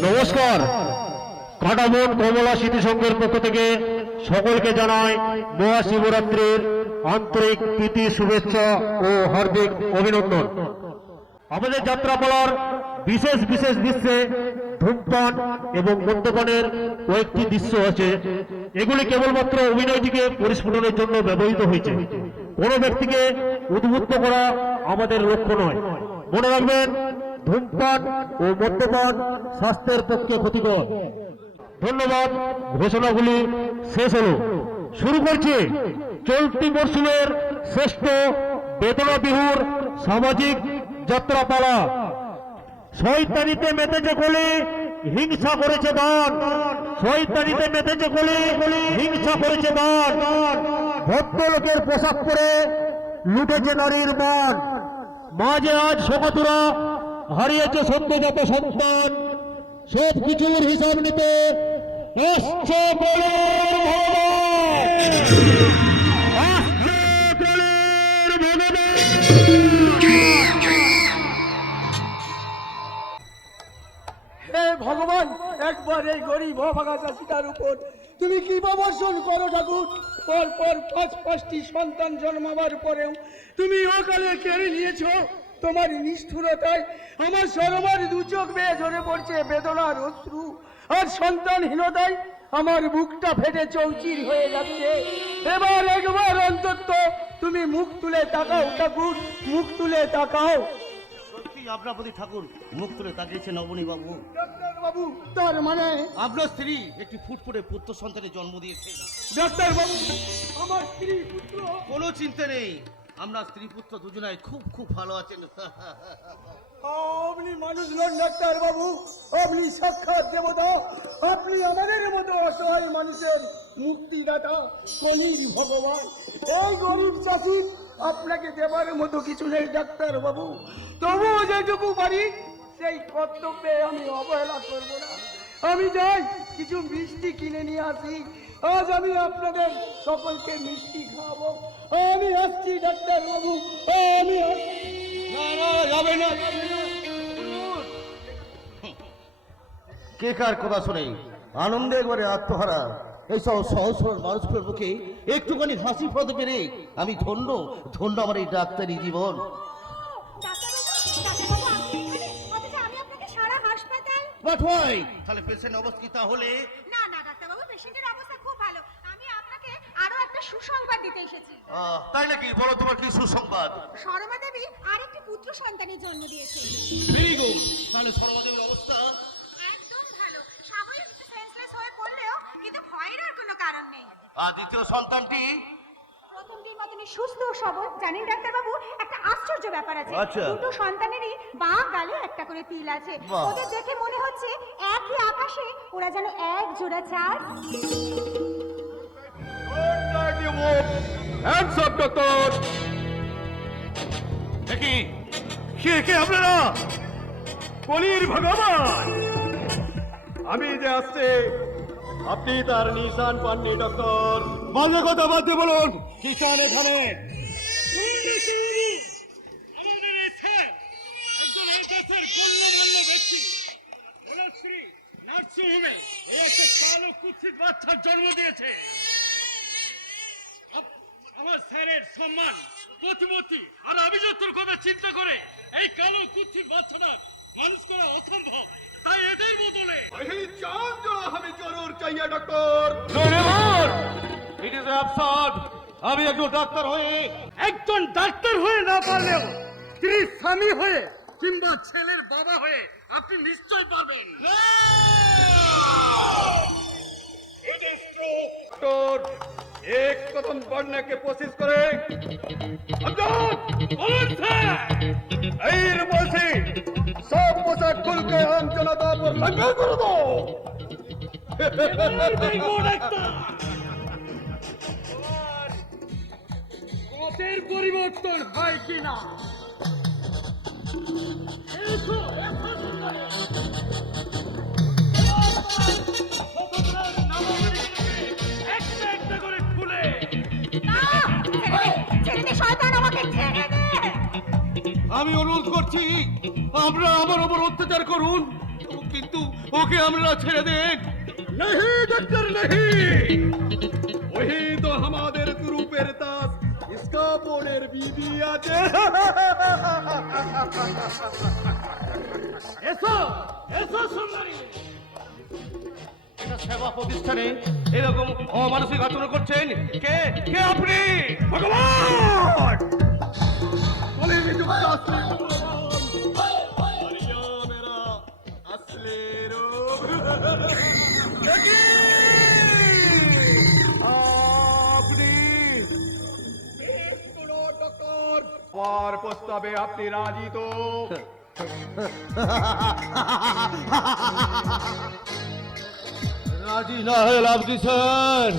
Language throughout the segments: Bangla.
নমস্কার। কাটাবন কমলা স্মৃতি সংঘের পক্ষ থেকে সকলকে জানাই মহাশিবরাত্রির আন্তরিক প্রীতি শুভেচ্ছা ও হার্দিক অভিনন্দন। আমাদের যাত্রাপালার বিশেষ বিশেষ দৃশ্যে ধূমপান এবং মদ্যপানের কয়েকটি দৃশ্য আছে। এগুলি কেবলমাত্র অভিনয়টিকে পরিস্ফুটনের জন্য ব্যবহৃত হয়েছে। কোনো ব্যক্তিকে উদ্বুদ্ধ করা আমাদের লক্ষ্য নয়। মনে রাখবেন, ধূমপান ও মদ্যপান স্বাস্থ্যের পক্ষে ক্ষতিকর। ধন্যবাদ। ঘোষণাগুলি শেষ হলো। শুরু করছি চলতি মরশুমের শ্রেষ্ঠ বেদনা বিহুর সামাজিক যাত্রাপালা। শয়তানিতে মেতেছে কলি, হিংসা করেছে বান। শয়তানিতে মেতেছে কলি, হিংসা করেছে বান। ভদ্রলোকের পোশাক পরে লুটেছে নারীর মান। মাঝে আজ শোকাতুরা হারিয়েছে সদ্যজাত সন্তান। সব কিছুর হিসাব নিতে আসছে বলের ভগবান। আসছে বলের ভগবান। হে ভগবান, একবার এই গরিব অভাগা চাষিটার উপর তুমি কি বর্ষণ করো ঠাকুর। পর পর পাঁচটি সন্তান জন্মাবার পরেও তুমি অকালে কেড়ে নিয়েছ। তোমার নিষ্ঠুরতায় আমার সরমার দু চোখ বেয়ে ঝরে পড়ছে বেদনার অশ্রু। আর সন্তানহীনতায় আমার বুকটা ফেটে চৌচির হয়ে যাচ্ছে। এবার একবার অন্তত তুমি মুখ তুলে তাকাও ঠাকুর, মুখ তুলে তাকাও। আপনার প্রতি ঠাকুর মুখ তুলে তাকিয়েছে নবনী বাবু। ডাক্তার বাবু, তার মানে আপনার স্ত্রী একটি ফুটফুটে পুত্র সন্তানের জন্ম দিয়েছে। ডাক্তার বাবু, আমার স্ত্রী পুত্র? কোনো চিন্তা নেই, আমরা স্ত্রী পুত্র দুজনাই খুব খুব ভালো আছেন। আপনি মানুষ নন ডাক্তার বাবু, আপনি সাক্ষাৎ দেবতা। আপনি আমাদের মতো অসহায় মানুষের মুক্তিদাতা, কনির ভগবান। এই গরিব চাষি আপনাকে দেবার মতো কিছু নেই ডাক্তার বাবু। তবুও যেটুকু পারি সেই কর্তব্যে আমি অবহেলা করব না। আমি যাই কিছু মিষ্টি কিনে নিয়ে আসি। আজ আমি আপনাদের সকলকে মিষ্টি খাওয়াবো। আমি আসছি ডাক্তার বাবু, আমি আসছি। না না, যাবে না। কে কার কথা শুনে আনন্দে একবারে আত্মহারা এইসব সহজ সরল মানুষের মুখে একটুখানি হাসি ফোটাতে পেরে আমি ধন্য ধন্য আমার এই ডাক্তারি জীবন। তাহলে পেশেন্ট অবস্থা কি তাহলে? না না ডাক্তারবাবু, পেশেন্টের অবস্থা খুব ভালো। আমি আপনাকে আরো একটা সুসংবাদ দিতে এসেছি। তাই নাকি? বলো, তোমার কি সুসংবাদ? শর্মা দেবী আরেকটি পুত্র সন্তানের জন্ম দিয়েছে। Very good. তাহলে শর্মা দেবীর অবস্থা একদম ভালো। স্বাভাবিক একটু সেন্সলেস হয়ে পড়লেও কিন্তু ভয়ের আর কোনো কারণ নেই। আর দ্বিতীয় সন্তানটি? প্রথমটির মতনই সুস্থ ও সবল। জানেন ডাক্তারবাবু, একটা আশ্চর্য ব্যাপার আছে। আচ্ছা। দুটো সন্তানেরই বাঁ গালে একটা করে তিল আছে। বাহ। ওদের দেখে মনে হচ্ছে একই আকাশে ওরা যেন এক জোড়া চাঁদ। আপনারা কলির ভগবান, আমি যে আসছে আপনি তার নিশান পাননি ডক্টর। বাজে কথা বাদে বলুন, কিষান এখানে। বাচ্চার জন্ম দিয়েছে। আমার স্যারের সম্মান, প্রতিমূর্তি আর অভিযুক্তর কথা চিন্তা করে এই কালো কুচ্ছিত বাচ্চাটা মানুষ করা অসম্ভব। তাই এটাই বদলে আমি একজন ডাক্তার হয়ে না পারলেও স্ত্রীর স্বামী হয়ে কিংবা ছেলের বাবা হয়ে আপনি নিশ্চয় পারবেন। एक कदम बढ़ने के कोशिश करे। सब पोशाक खुल के आम जनता पर दंगा कर दो। পরিবর্তন হয় কিনা আমি অনুরোধ করছি, আমরা আমার উপর অত্যাচার করুন, কিন্তু ওকে আমরা ছেড়ে দেন। नहीं डॉक्टर नहीं, वही तो हमारे तुरुपेर दास, इसका बोलेर बीबी आते। এসো এসো সুন্দরী। এটা সেবা প্রতিষ্ঠানে এরকম অমানসিক আচরণ করছেন কে? কে আপনি? भगवान बोले जो असली भगवान, अरिया मेरा असली रूप। আপনি আমার প্রস্তাবে আপনি রাজি তো? রাজি না হয়ে লাভ কি স্যার?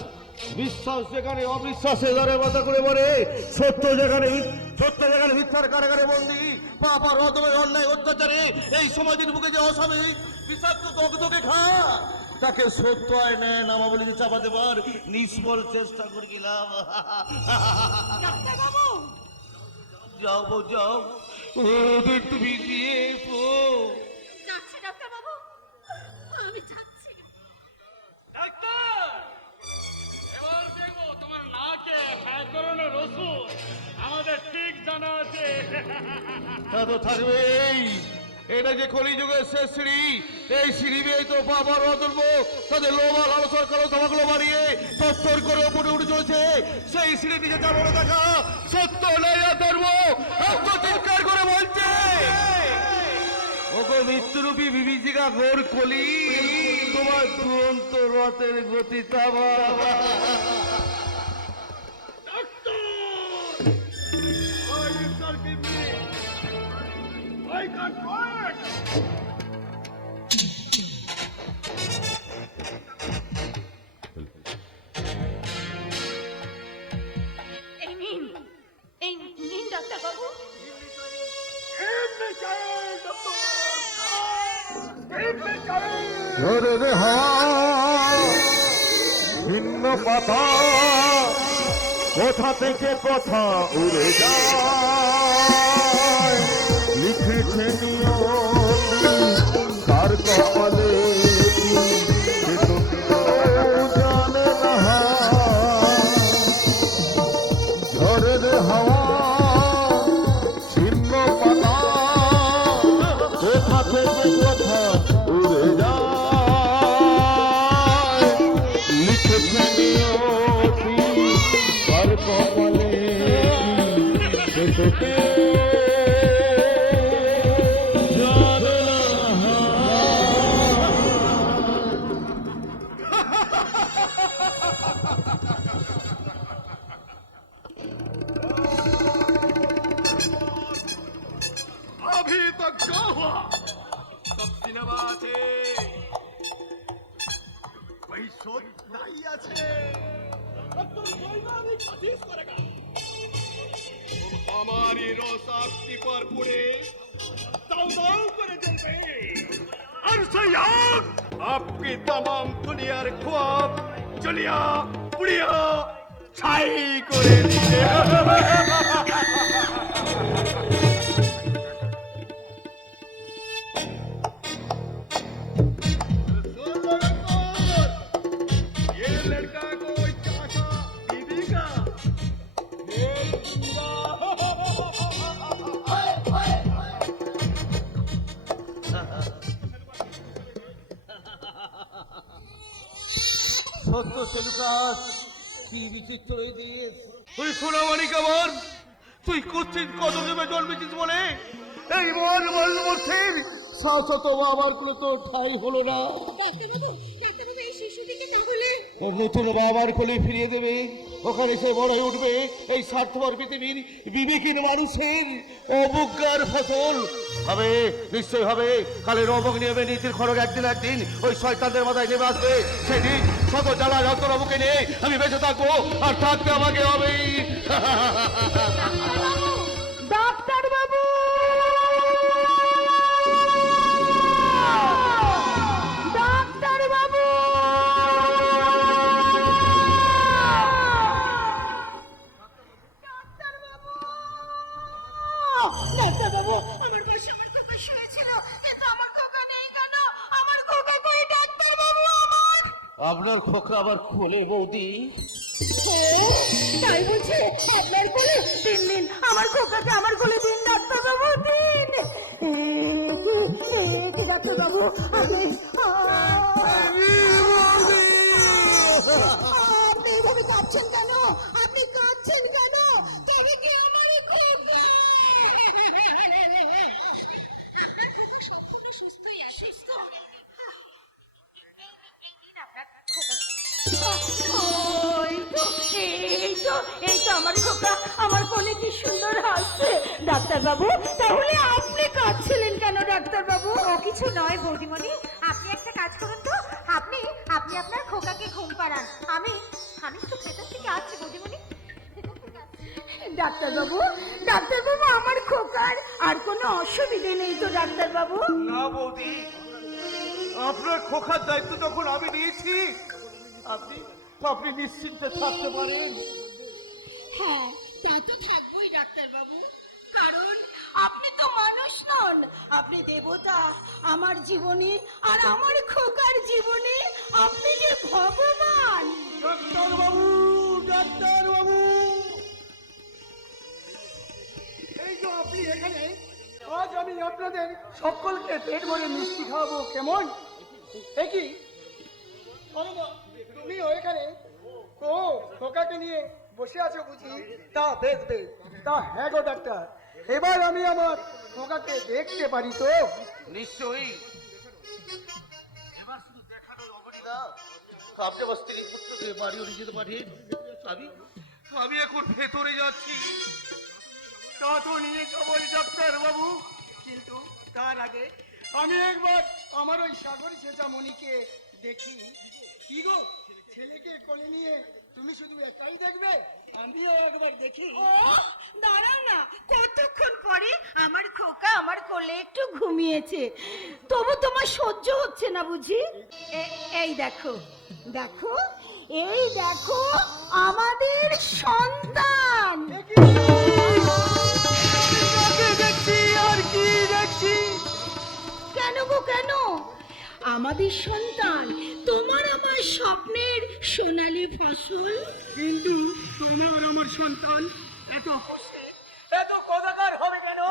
বিশ্বাস যেখানে অবিশ্বাসে ধরে বাধা করে মরে, সত্য যেখানে মিথ্যার কারাগারে বন্দি, পাপ আর অধমের অন্যায় অত্যাচারে এই সমাজের বুকে যে অস্বাভাবিক বিষাক্ত দগদগে খা, তাকে সত্য আইনে নামাবলী চাপা দেবার নিষ্ফল চেষ্টা করে গেলাম। ডাক্তারবাবু, যাও বউ, যাও, ওদের তুমি দিয়ে যাচ্ছি ডাক্তারবাবু, আমি যাচ্ছি। ডাক্তার, এবার দেখবো তোমার নাকে হ্যাঁ করানোর ওষুধ আমাদের ঠিক জানা আছে। তা তো থাকবেই। এটা যে কলিযুগের শেষ সিঁড়ি, এই সিঁড়ি বেয়ে তো বাবার অদর্ব তাদের লোভা লালসার কালো ধমাগুলো বাড়িয়ে তত্তর করে উপরে উঠে চলেছে। সেই সিঁড়ি দিকে যাবো না দেখা, সত্য নেই আর ধর্ম চিৎকার করে বলছে, ওগো মৃত্যুরূপী বিভীষিকা ঘোর কলি, তোমার দুরন্ত রথের গতি তাবা। I can't fight. এই নিন, এই নিন ডাক্তারবাবু। ঝরে হাওয়া ভিন্ন পাতা, কোথা থেকে কথা উড়ে যায়, লিখেছে নিয়তি কার কপালে কি, সে তো কেউ জানে না। ঝড়ের হাওয়া ছিন্ন পাতা, কোথা থেকে কথা উড়ে যায়, লিখেছে নিয়তি কার কপালে কি, সে তো কেউ জানে না। अभी तक क्या हुआ? सब सिनेमा আছে, ভবিষ্যৎ নাই আছে। डॉक्टर वैज्ञानिक आदेश करेगा, तुम हमारी रोसाक्ति पर पूरे दाव करे चलते, और सहयोग आपकी तमाम दुनियार ख्वाब चलिया पुड़िया ছাই করে দিতে। ये लड़का कोई चाचा बीबी का সত্য সেলুকাস, কি বিচিত্র এই দেশ। তুই সোনামণি কেমন, তুই কুচ্ছিত কত দেবে জন্মেছিস বলে এই মন মূর্তির শাশ্বত বাবার কুলে তো ঠাই হলো না। ডাক্তারবাবু, ডাক্তারবাবু, এই শিশুটিকে তাহলে ওর নতুন বাবার কোলে ফিরিয়ে দেবে, ওখানে সে বড় হয়ে উঠবে এই স্বার্থপর পৃথিবীর বিবেকহীন মানুষের অবজ্ঞার ফসল হবে। নিশ্চয় হবে, কালের অবগ্নি হবে, নীতির খড়গ একদিন একদিন ওই শয়তানদের মাথায় নেমে আসবে। সেদিন শত জ্বালা যন্ত্রণা বুকে নিয়ে আমি বেঁচে থাকবো, আর থাকতে আমাকে হবেই। ডাক্তারবাবু, ডাক্তারবাবু, ডাক্তারবাবু, আমার পাশে আমার খোকা শুয়েছিল, কিন্তু আমার খোকা নেই কেন? আমার খোকা আপনার খোকা আবার খোলে বৌদি। তাই বুঝি আপনার কোলে দিন দিন আমার খোকাকে আমার কোলে দিন ডাক্তার বাবু দিন। কি ডাক্তার বাবু আপনি আপনি এইভাবে কাঁদছেন কেন? আপনি কাঁদছেন কেন? তবে কি আমার খোকা সম্পূর্ণ সুস্থই সুস্থ? এই তো আমার খোকা আমার কোলে কি সুন্দর হাসছে। ডাক্তার বাবু তাহলে আপনি কাঁদছিলেন কেন? ডাক্তার বাবু ও কিছু নয় বৌদিমণি, আপনি একটা কাজ করুন তো, আপনি আপনি আপনার খোকাকে ঘুম পাড়ান। আমি একটু ভেতর থেকে আসছি বৌদিমণি। ডাক্তার বাবু আমার খোকার আর কোনো অসুবিধে নেই তো? ডাক্তার বাবু না বৌদি, আপনার খোকার দায়িত্ব যখন আমি নিয়েছি, আপনি আপনি নিশ্চিন্তে থাকতে পারেন। হ্যাঁ তা তো থাকবোই ডাক্তার বাবু, কারণ আপনি তো মানুষ নন, আপনি দেবতা। আমার জীবনে আর আমার খোকার জীবনে আপনি যে ভগবান। ডাক্তার বাবু এই তো আপনি এখানে। আজ আমি আপনাদের সকলকে পেট ভরে মিষ্টি খাওয়াবো, কেমন? কি তুমিও এখানে ও খোকাকে নিয়ে বসে আছো বুঝি? তা বেশ বেশ, তা হ্যাঁ গো ডাক্তার, এবার আমি আমার খোকাকে দেখতে পারি তো? নিশ্চয়ই। এবার শুধু দেখানোর অবনীদা, আপনি আমার স্ত্রী পুত্রকে বাড়িও নিয়ে যেতে পারেন। আমি এখন ভেতরে যাচ্ছি। তা তো নিয়ে যাবোই ডাক্তার বাবু, কিন্তু তার আগে আমি একবার আমার ওই সাগর চেঁচামণিকে দেখি। কি গো, ছেলেকে কোলে নিয়ে তুমি শুধু একাই দেখবে? আমিও একবার দেখি। ও দাঁড়াও না, কতক্ষণ পরে আমার খোকা আমার কোলে একটু ঘুমিয়েছে, তবু তোমার সহ্য হচ্ছে না বুঝি? এই দেখো দেখো, এই দেখো আমাদের সন্তান। দেখছি আর কি দেখছি? কেন গো কেন? আমাদের সন্তান, তোমার আমার স্বপ্নের সোনালী ফসল। কিন্তু তোমার আমার সন্তান এত খুশি, এত কোথাকার হবে কেন?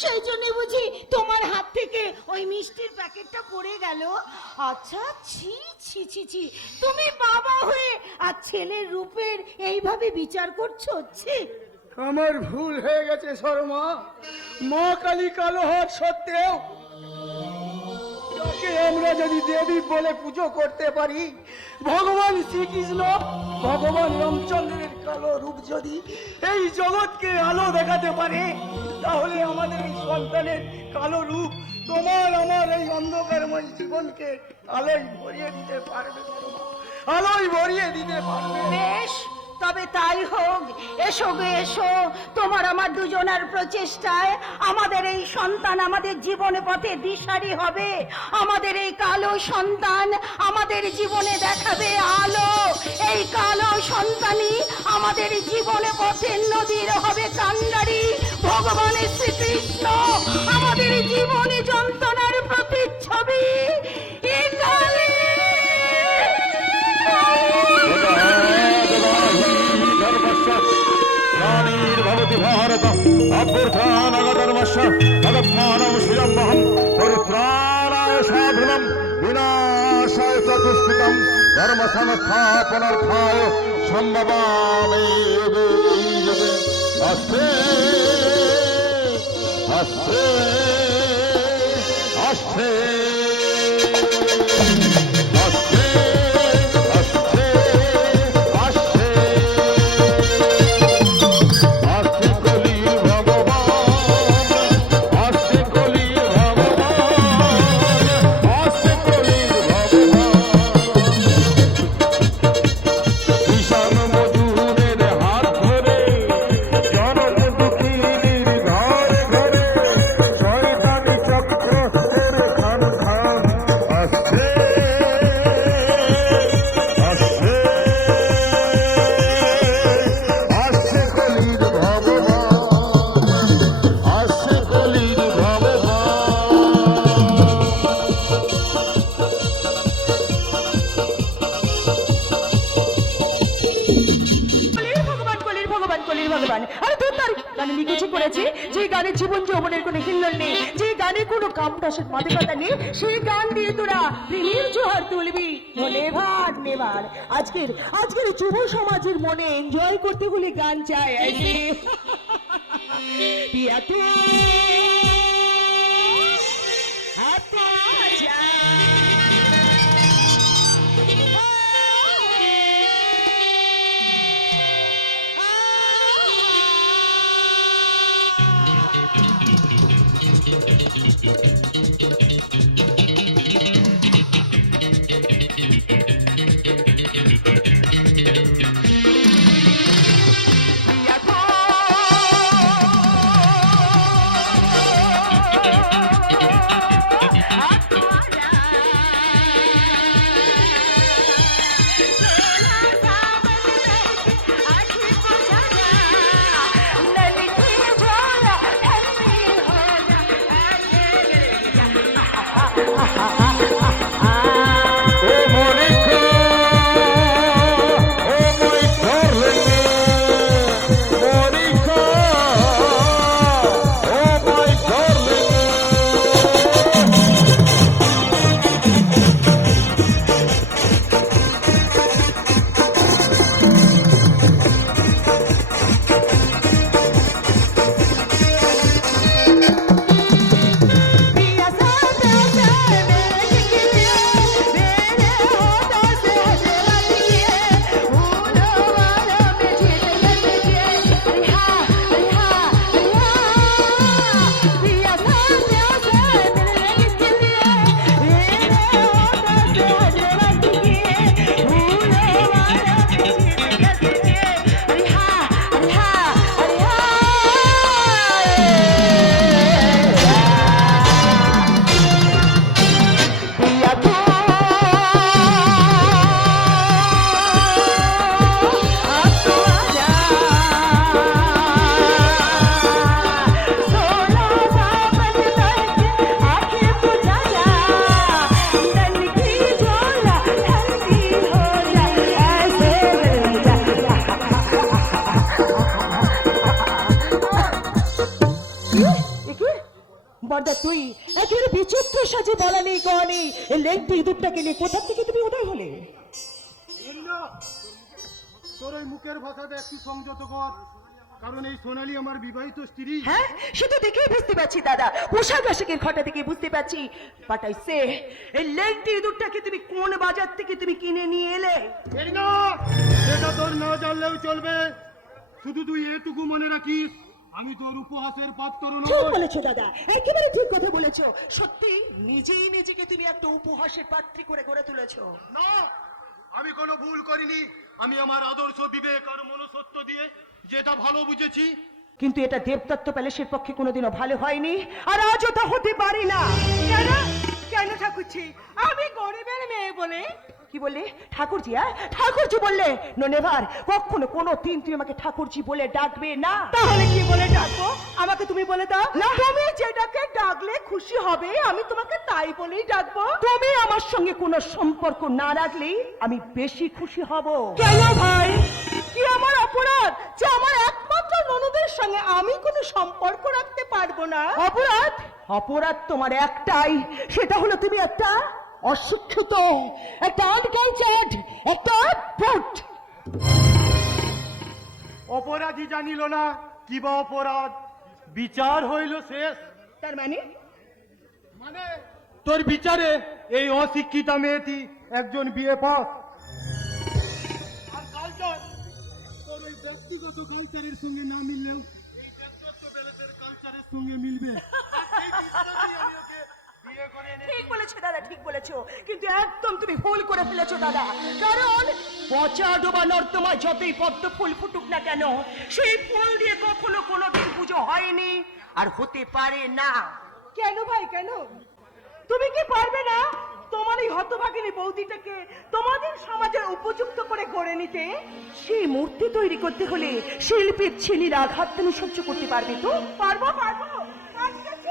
সেই জন্য বুঝি তোমার হাত থেকে ওই মিষ্টির প্যাকেটটা পড়ে গেল। আচ্ছা ছি ছি ছি ছি, তুমি বাবা হয়ে আর ছেলের রূপের এইভাবে বিচার করছো? ছি। আমার ভুল হয়ে গেছে শর্মা। মা কালী কালো হওয়ার সত্ত্বেও তাকে আমরা যদি দেবী বলে পুজো করতে পারি, ভগবান শ্রীকৃষ্ণ, ভগবান রামচন্দ্রের কালো রূপ যদি এই জগৎকে আলো দেখাতে পারে, তাহলে আমাদের এই সন্তানের কালো রূপ তোমার আমার এই অন্ধকারময় জীবনকে আলোয় ভরিয়ে দিতে পারবে শর্মা, আলোয় ভরিয়ে দিতে পারবে। বেশ, তবে তাই হোক। এসো গো এসো, তোমার আমার দুজনের প্রচেষ্টায় আমাদের এই সন্তান আমাদের জীবনে পথে দিশারি হবে। আমাদের এই কালো সন্তান আমাদের জীবনে দেখাবে আলো। এই কালো সন্তানই আমাদের জীবনে পথে নদীর হবে কান্ডারি। ভগবান শ্রীকৃষ্ণ আমাদের জীবনে যন্ত্রণার প্রতিচ্ছবি। এই কালে ভবতি ভারত অভ্যুত্থানগতর্মস্য তদত্মানং সুজম্বহং পরিত্রাণায় সাধুনাং বিনাশায় চ দুষ্কৃতং ধর্ম সংস্থাপনার্থায় সম্ভবামি যুগে যুগে। আস্তে আস্তে আস্তে আস্তে আস্তে আস্তে আস্তে কলি ভগবান, আস্তে কলি ভগবান, আস্তে কলি ভগবান। কিষান মজুরের হাত ধরে জনম দুঃখীর ঘরে ঘরে শয়তানি চক্র খান খান গানে জীবন যৌবনের কোনো হিল্লোল নেই, যে গানে কোনো কামটাসের মাদকতা নেই, সেই গান দিয়ে তোরা প্রেমের জোয়ার তুলবি। Never never. আজকের যুব সমাজের মনে এনজয় করতে হলে গান চাই। পিয়া তুই তুই একেবারে বিচিত্র সাজে বলা নেই গয়া নেই, এই লেংটি ইঁদুরটাকে নিয়ে কোথা থেকে তুমি উদয় হলে? তোর ওই মুখের ভাষাটা একটু সংযত কর, কারণ এই সোনালী আমার বিবাহিত স্ত্রী। হ্যাঁ, সেটা দেখেই বুঝতে পারছি দাদা, পোশাক আশাকের ঘটা থেকে বুঝতে পারছি। বাট আই সে, এই লেংটি ইঁদুরটাকে তুমি কোন বাজার থেকে তুমি কিনে নিয়ে এলে? এই না, এটা তোর না জানলেও চলবে, শুধু তুই এটুকু মনে রাখিস, আমি তোর উপহাসের পাত্র ঠিক নই। বলেছো দাদা, একেবারে ঠিক কথা বলেছো। সত্যি নিজেই নিজেকে তুমি একটা উপহাসের পাত্রী করে গড়ে তুলেছো। না, আমি কোনো ভুল করিনি, আমি আমার আদর্শ বিবেক আর মনুষ্যত্ব দিয়ে যেটা ভালো বুঝেছি। কিন্তু এটা দেবদত্ত প্যালেসের পক্ষে কোনোদিনও ভালো হয়নি, আর আজও তা হতে পারি না। কেন কেন ঠাকুরজি? আমি গরিবের মেয়ে বলে? কি বললে ঠাকুরজি? ঠাকুরজি বললে? নো নেভার, কখনো কোনো দিন তুমি আমাকে ঠাকুরজি বলে ডাকবে না। তাহলে কি বলে ডাকবো? আমাকে তুমি বলে দাও। তুমি যেটাকে ডাকলে খুশি হবে আমি তোমাকে তাই বলেই ডাকবো। তুমি আমার সঙ্গে কোনো সম্পর্ক না রাখলেই আমি বেশি খুশি হব। কেন ভাই, কি আমার অপরাধ যে আমার একমাত্র ননদের সঙ্গে আমি কোনো সম্পর্ক রাখতে পারবো না? অপরাধ? অপরাধ তোমার একটাই, সেটা হলো তুমি একটা অশিক্ষিত, একটা আনকালচার্ড, একটা ব্রুট। অপরাধী জানিল না কি বা অপরাধ, বিচার হইল শেষ। তার মানে? মানে তোর বিচারে এই অশিক্ষিতা মেয়েটি একজন বিয়ে পাস। আর কালচার তোর ওই ব্যক্তিগত কালচারের সঙ্গে না মিললেও এই দেবদত্ত প্যালেসের কালচারের সঙ্গে মিলবে। আর সেই বিশ্বাসেই আমি ওকে বিয়ে করে এনেছি। ঠিক বলেছো দাদা, ঠিক বলেছো, কিন্তু একদম তুমি ভুল করে ফেলেছো দাদা। কারণ পচা ডোবা নর্দমায় যতই পদ্ম ফুল ফুটুক না কেন, সেই ফুল দিয়ে কখনো কোনোদিন পুজো হয়নি আর হতে পারে না। কেন ভাই, কেন? তুমি কি পারবে না তোমার এই হতভাগিনী বৌদিটাকে তোমাদের সমাজের উপযুক্ত করে গড়ে নিতে? সেই মূর্তি তৈরি করতে হলে শিল্পীর ছেলের আঘাত তুমি সহ্য করতে পারবে তো? পারবো, পারবো,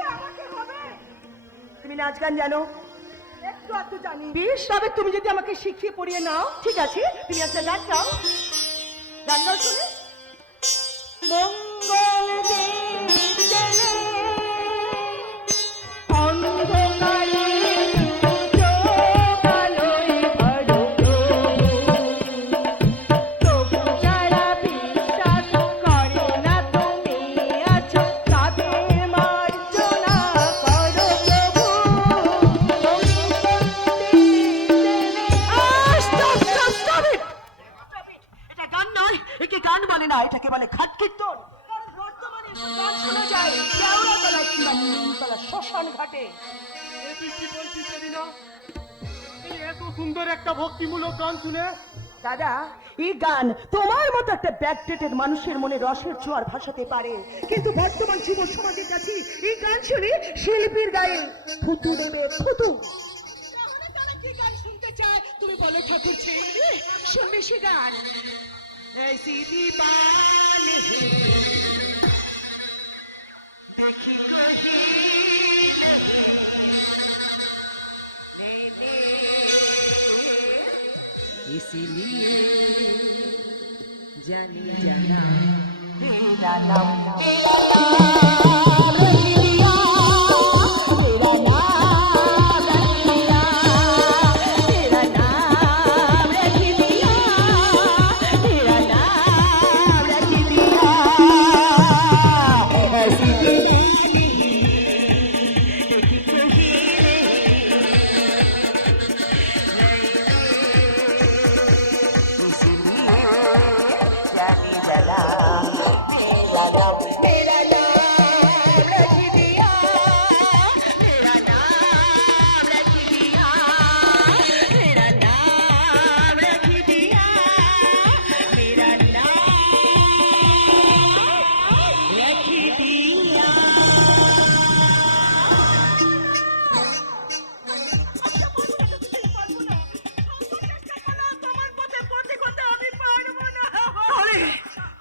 আমাকে হবে। তুমি নাচ গান জানো? একটু একটু জানি। বেশ, তবে তুমি যদি আমাকে শিখিয়ে পড়িয়ে নাও, ঠিক আছে? তুমি একটা গান গাও, গান গাও শুনে। মঙ্গল সুন্দর একটা ভক্তিমূলক গান শুনে দাদা, এই গান তোমার মতো একটা ব্যাকডেটেড মানুষের মনে রসের জোয়ার ভাসাতে পারে, কিন্তু বর্তমান যুব সমাজের কাছে এই গান শুনে শিল্পীর গায়ে থুতু দেবে থুতু। তাহলে তারা কি গান শুনতে চায় তুমি বলো ঠাকুর ছেলে, শুনবে সে গান। ऐसी दीवानी है देखी कहीं नहीं इसीलिए जानी जाना तेरा नाम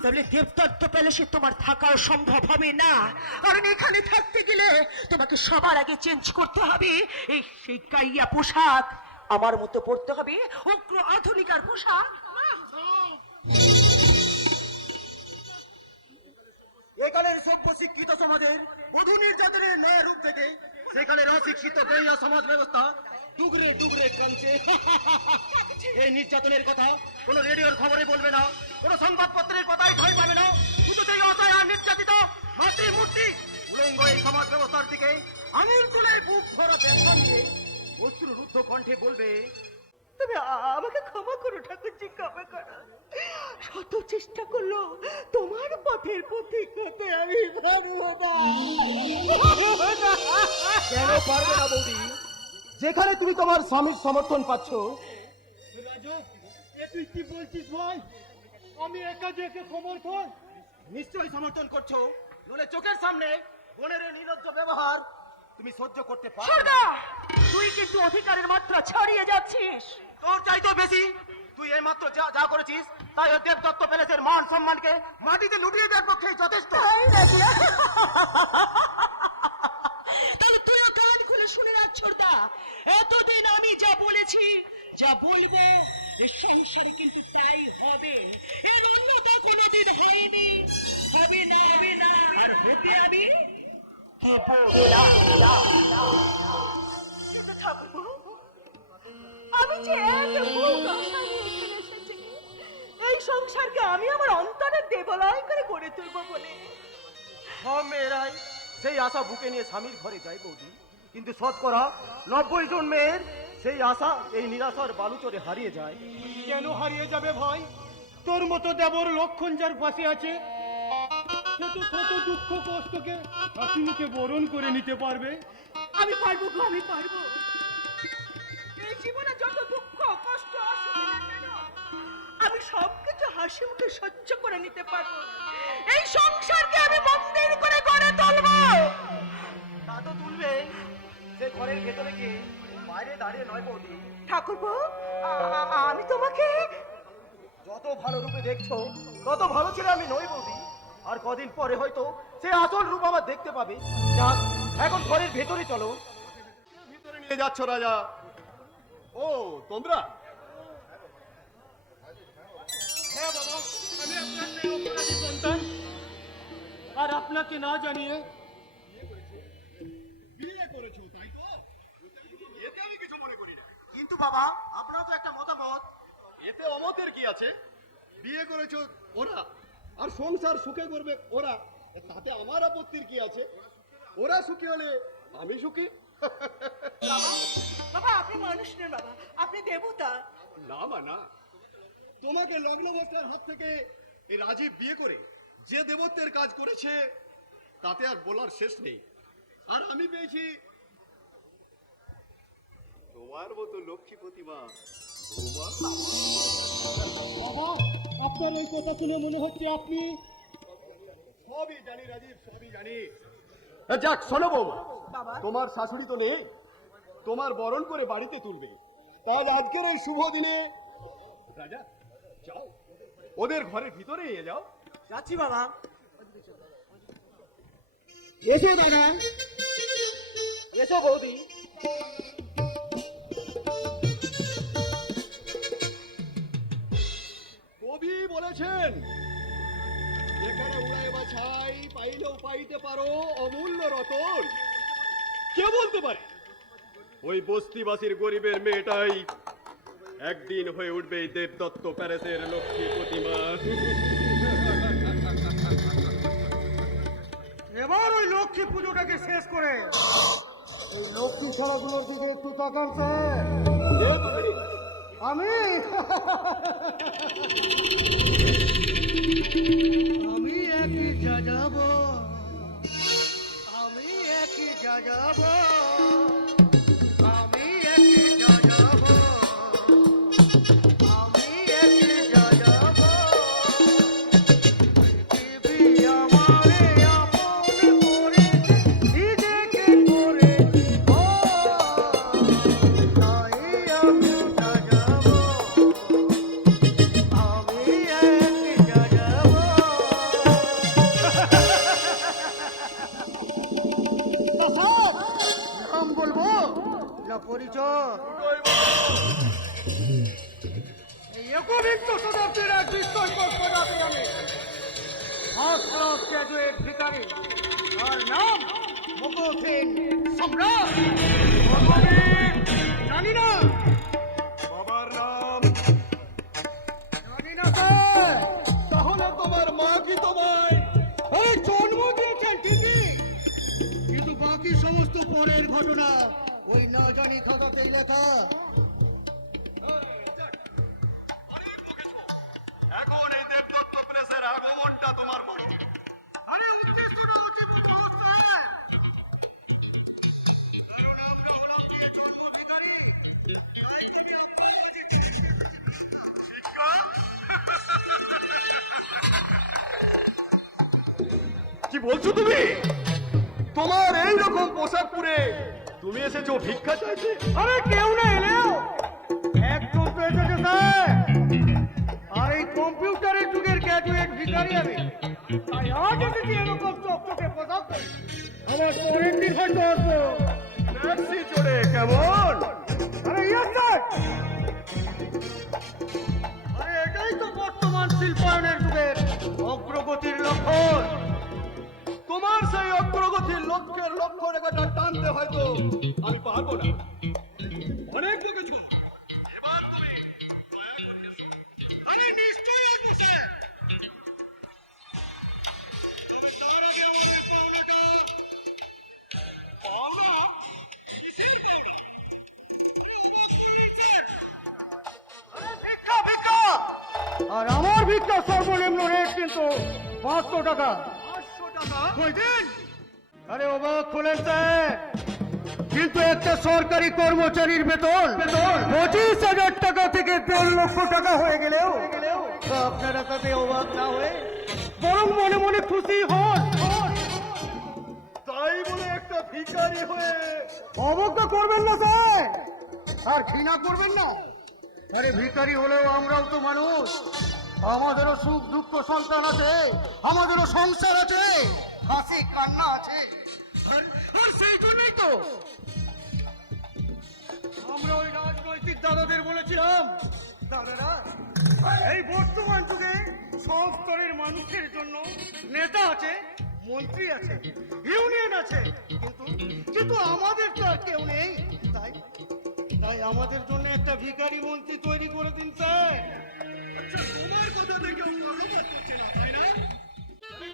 তাহলে দেবদত্ত প্যালেসে তোমার থাকাও সম্ভব হবে না, কারণ এখানে থাকতে গেলে তোমাকে সবার আগে চেঞ্জ করতে হবে এই সেই কাইয়া পোশাক, আমার মতো পড়তে হবে উগ্র আধুনিকার পোশাক। একালের সভ্য শিক্ষিত সমাজের বধূ নির্যাতনের নয়া রূপ থেকে সেখানে অশিক্ষিত বেইয়া সমাজ ব্যবস্থা ডুগরে ডুগরে কাঁদছে। এই নির্যাতনের কথা কোনো রেডিওর খবরে বলবে না, কোনো সংবাদপত্রের কথাই ঠাঁই পাবে না, শুধু সেই অসহায় আর নির্যাতিত মাতৃমূর্তি উলঙ্গ এই সমাজ ব্যবস্থার দিকে আঙুল তুলে বুক ভরা ব্যথা নিয়ে অশ্রুরুদ্ধ কণ্ঠে বলবে, তুমি আমাকে ক্ষমা করো ঠাকুরজি, ক্ষমা করো। শত চেষ্টা করলো তোমার পথের পথিক হতে আমি পারবো না। কেন পারবে না বৌদি, যেখানে তুমি তোমার স্বামীর সমর্থন পাচ্ছ। রাজু, এ তুই কি বলছিস ভাই? আমি একা যে একে সমর্থন? নিশ্চয়ই সমর্থন করছো, নলে চোখের সামনে বোনের এই নির্লজ্জ ব্যবহার তুমি সহ্য করতে পারো না। তুই কিন্তু অধিকারের মাত্রা ছাড়িয়ে যাচ্ছিস। তোর চাইতেও বেশি তুই এই মাত্র যা যা করেছিস তাই ওই দেবদত্ত প্যালেসের মান সম্মানকে মাটিতে লুটিয়ে দেওয়ার পক্ষে যথেষ্ট। তাহলে তুইও কান খুলে শুনে রাখ ছোটদা, এতদিন আমি যা বলেছি যা বলবো এই সংসারে কিন্তু তাই হবে, এর অন্যতা কোনোদিন হয়নি, হবে না, হবে না, আর হতে আমি আমি যে এত বুক আশা নিয়ে এখানে এসেছি, এই সংসারকে আমি আমার অন্তরের দেবালয় করে গড়ে তুলবো বলে। সব মেয়েরাই সেই আশা বুকে নিয়ে স্বামীর ঘরে যায় বৌদি, কিন্তু শতকরা 90 জন মেয়ের সেই আশা এই নিরাশার বালুচরে হারিয়ে যায়। কেন হারিয়ে যাবে ভাই? তোর মতো দেবর লক্ষণ যার পাশে আছে, সে তো কত দুঃখ কষ্টকে হাসি মুখে বরণ করে নিতে পারবে। আমি পারবো গো, আমি পারবো। এই জীবনে যত দুঃখ কষ্ট আসুক না কেন, আমি সবকিছু হাসি মুখে সহ্য করে নিতে পারবো। এই সংসারকে আমি মন্দির করে গড়ে তুলবো। তা তো তুলবে, সে ঘরের ভেতরে গিয়ে বাইরে দাঁড়িয়ে নয় বৌদি। ঠাকুরপো, আমি তোমাকে যত ভালো রূপে দেখছো তত ভালো ছিল আমি নই বৌদি, আর কদিন পরে হয়তো সে আসল রূপ আমার দেখতে পাবে। যাক, এখন ঘরের ভেতরে চলো। ভিতরে নিয়ে যাচ্ছ রাজা? ও তোমরা? হ্যাঁ বাবা, আমি আপনার সেই অপরাধী সন্তান, আর আপনাকে না জানিয়ে বিয়ে করেছো, তাই তো? এতে আমি কিছু মনে করি না, কিন্তু বাবা আপনার তো একটা মতামত। এতে অমতের কি আছে? বিয়ে করেছো ওরা, আর সংসার সুখে করবে ওরা, তাতে আমার আপত্তির কি আছে? ওরা সুখী হলে আমি সুখী। বাবা, আপনি মানুষ নেন বাবা, আপনি দেবতা। না মা না, তোমাকে লগ্নবস্থার হাত থেকে এই রাজীব বিয়ে করে যে দেবত্বের কাজ করেছে তাতে আর বলার শেষ নেই। আর আমি পেয়েছি তোমার মতো লক্ষ্মী প্রতিমা বাবা, আপনার ওই কথা শুনে মনে হচ্ছে আপনি সবই জানি রাজীব, সবই জানি। যাক শোনো বৌমা, তোমার শাশুড়ি তো নেই, তোমার বরণ করে বাড়িতে তুলবে। তাই আজকের এই শুভ দিনে রাজা যাও, ওদের ঘরের ভিতরে নিয়ে যাও। যাচ্ছি বাবা। এসো দাদা, এসো বৌদি। কবি বলেছেন, যেখানে উড়াই বা ছাই পাইলেও পাইতে পারো অমূল্য রতন। কে বলতে পারে ওই বস্তিবাসীর গরিবের মেয়েটাই একদিন হয়ে উঠবে এই দেবদত্ত প্যালেসের লক্ষ্মী প্রতিমা। এবার ওই লক্ষ্মী পুজোটাকে শেষ করে ওই লক্ষ্মী ছড়াগুলোর দিকে একটু তাকান স্যার। আমি আমি একই যাব, আমি একই যাব, আমি একই যাব, আমি একই যাব। পৃথিবী আমারে আপন করে নিজেকে করেছি গো, তাই আমি যাব, আমি একই যাব। নাম বলবো না পরিচয়? এই একবিংশ শতাব্দীর এক বিস্ময়কর প্রজাতি আমি, ফার্স্ট ক্লাস গ্র্যাজুয়েট ভিখারি, আর নাম মুঘল সেন সম্রাট। জানি না বাবার নাম। জানি না স্যার। তাহলে তোমার মা কি তোমায় এই জন্ম দিয়েছেন ঠিকই, কিন্তু বাকি সমস্ত পরের ঘটনা ওই না জানি খাতাতেই লেখা। এখন এই দেবদত্ত প্লেসের আগমনটা তোমার বড়। আরে উদ্দেশ্যটা অতীব সহজ স্যার। কারণ আমরা হলাম যে জন্ম ভিখারি, তাই থেকে কি বলছো তুমি? তোমার এই রকম পোশাক পরে তুমি এসেছো ভিক্ষা চাইতে? আরে কেউ না এলেও একজন তো এসেছে স্যার, আর এই কম্পিউটারের যুগের গ্র্যাজুয়েট ভিখারি আমি, তাই আজ এসেছি এরকম চকচকে পোশাক পরে। আমার পরের দিন হয়তো আসবো ট্যাক্সি চড়ে। কেমন? আরে ইয়েস স্যার। আরে এটাই তো বর্তমান শিল্পায়নের যুগের অগ্রগতির লক্ষণ। তোমার সেই অগ্রগতির লক্ষ্যের লক্ষ্য রেখাটা টানতে হয়তো আমি পারবো না। অনেক দেখেছো, এবার তুমি দয়া করে এসো। আরে নিশ্চয়ই আসবো স্যার। তবে তার আগে আমাদের পাওনাটা বলো। কিসের পাওনা? আরে ভিক্ষা ভিক্ষা। আর আমার ভিক্ষা সর্বনিম্ন রেট কিন্তু 500 টাকা। 500 টাকা? কই দিন? আরে অবাক হলেন স্যার, কিন্তু একটা সরকারি কর্মচারীর বেতন 25,000 টাকা থেকে 1.5 লক্ষ টাকা হয়ে গেলেও আপনারা তাতে অবাক না হয়ে বরং মনে মনে খুশি হন। তাই বলে একটা ভিখারি হয়ে অবজ্ঞা করবেন না স্যার, আর ঘৃণা করবেন না। আরে ভিখারি হলেও আমরাও তো মানুষ, আমাদেরও সুখ দুঃখ সন্তান আছে, আমাদেরও সংসার আছে, হাসি কান্না আছে। আর সেই জন্যই তো আমরা ওই রাজনৈতিক দাদাদের বলেছিলাম, দাদারা এই বর্তমান যুগে সব স্তরের মানুষের জন্য নেতা আছে, মন্ত্রী আছে, ইউনিয়ন আছে, কিন্তু আমাদের তো আর কেউ নেই। তাই তাই আমাদের জন্য একটা ভিখারি মন্ত্রী তৈরি করে দিন স্যার। আচ্ছা, তোমার কথাতে কেউ মতামত করছে না, তাই না?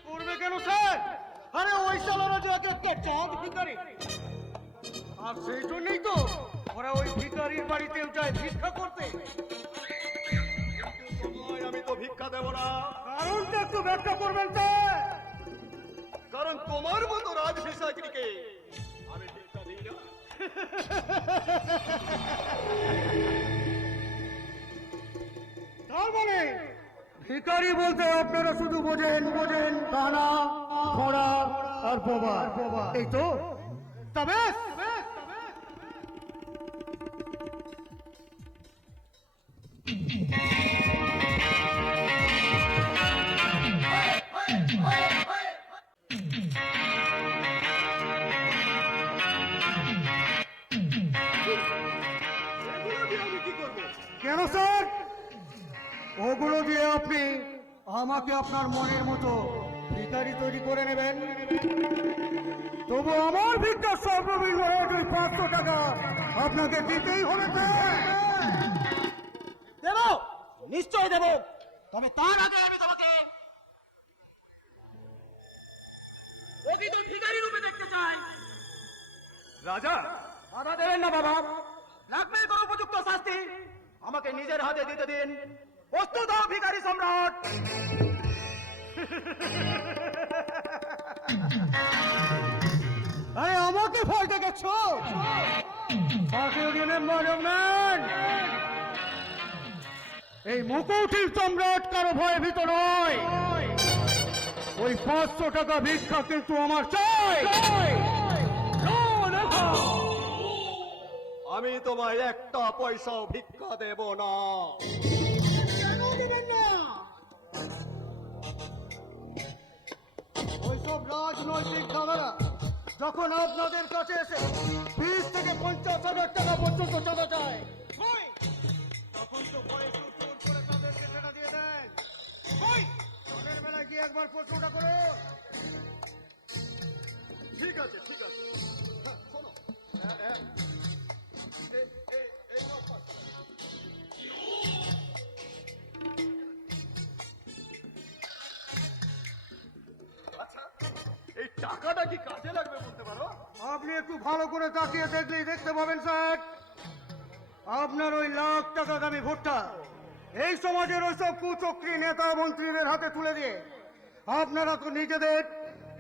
করবে কেন স্যার? আরে ওই সালারা যে একটা চাঁদ ভিখারি, আর সেই জন্যই তো ওরা ওই ভিখারির বাড়িতেও যায় ভিক্ষা করতে। তোমায় আমি তো ভিক্ষা দেব না, কারণটা একটু ব্যাখ্যা করবেন স্যার। কারণ তোমার মতো রাজভিষাকরিকে আমি ভিক্ষা দিই না। ভিখারি বলতে আপনারা শুধু বোঝেন কানা খোড়া আর বোবা, এই তো? তবে কেন স্যার? ওগুলো দিয়ে আপনি আমাকে আপনার মনের মতো ভিখারি তৈরি করে নেবেন? তবু আমার ভিক্ষার সর্বনিম্ন 500 টাকা আপনাকে দিতেই হবে। দেব, নিশ্চয় দেব, তবে তার আগে আমি তোমাকে প্রকৃত ভিখারি রূপে দেখতে চাই। রাজা, বাধা দেবেন না বাবা, লাগবে কোনো উপযুক্ত শাস্তি, আমাকে নিজের হাতে দিতে দিন। প্রস্তুত হও ভিখারি সম্রাট। আরে আমাকে ভয় দেখাচ্ছ? এই মুকুটির সম্রাট কারো ভয়ে ভীত নয়। ওই 500 টাকা ভিক্ষা কিন্তু আমার চাই। আমি তোমায় একটা পয়সাও ভিক্ষা দেব না। ওইসব রাজনৈতিক দাদারা যখন আপনাদের কাছে এসে 20 থেকে 50,000 টাকা পর্যন্ত চাঁদা চায়, তখন তো ভয়ে চুপ করে তাদেরকে টাকা দিয়ে দেন। পরের বেলায় গিয়ে একবার প্রশ্নটা করো। ঠিক আছে, ঠিক আছে, হ্যাঁ, শোনো, এই নাও 500 টাকা। আচ্ছা, এই টাকাটা কি কাজে লাগবে বলতে পারো? আপনি একটু ভালো করে তাকিয়ে দেখলেই দেখতে পাবেন স্যার, আপনার ওই লাখ টাকা দামি ভোটটা এই সমাজের ওইসব কুচক্রী নেতা মন্ত্রীদের হাতে তুলে দিয়ে আপনারা তো নিজেদের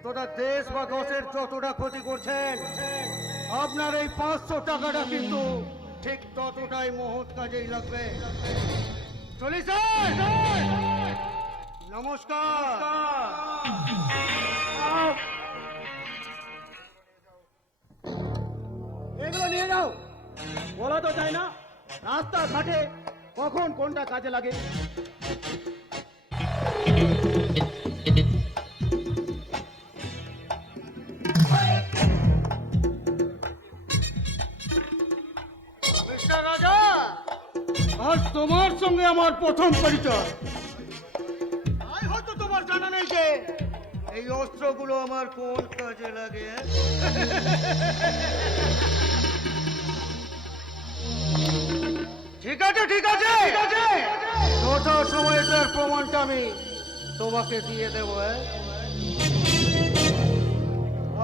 তোটা দেশ বা দশের যতটা ক্ষতি করছেন, আপনার এই 500 টাকাটা কিন্তু ঠিক ততটাই মহৎ কাজেই লাগবে। চলি স্যার, নমস্কার। এগুলো নিয়ে যাও। বলা তো যায় না রাস্তাঘাটে কখন কোনটা কাজে লাগে। মিস্টার রাজা, আজ তোমার সঙ্গে আমার প্রথম পরিচয়। তাই হয়তো তোমার জানা নেই যে এই অস্ত্রগুলো আমার কোন কাজে লাগে। ঠিক আছে, ঠিক আছে, যথা সময় তার প্রমাণটা আমি তোমাকে দিয়ে দেবো।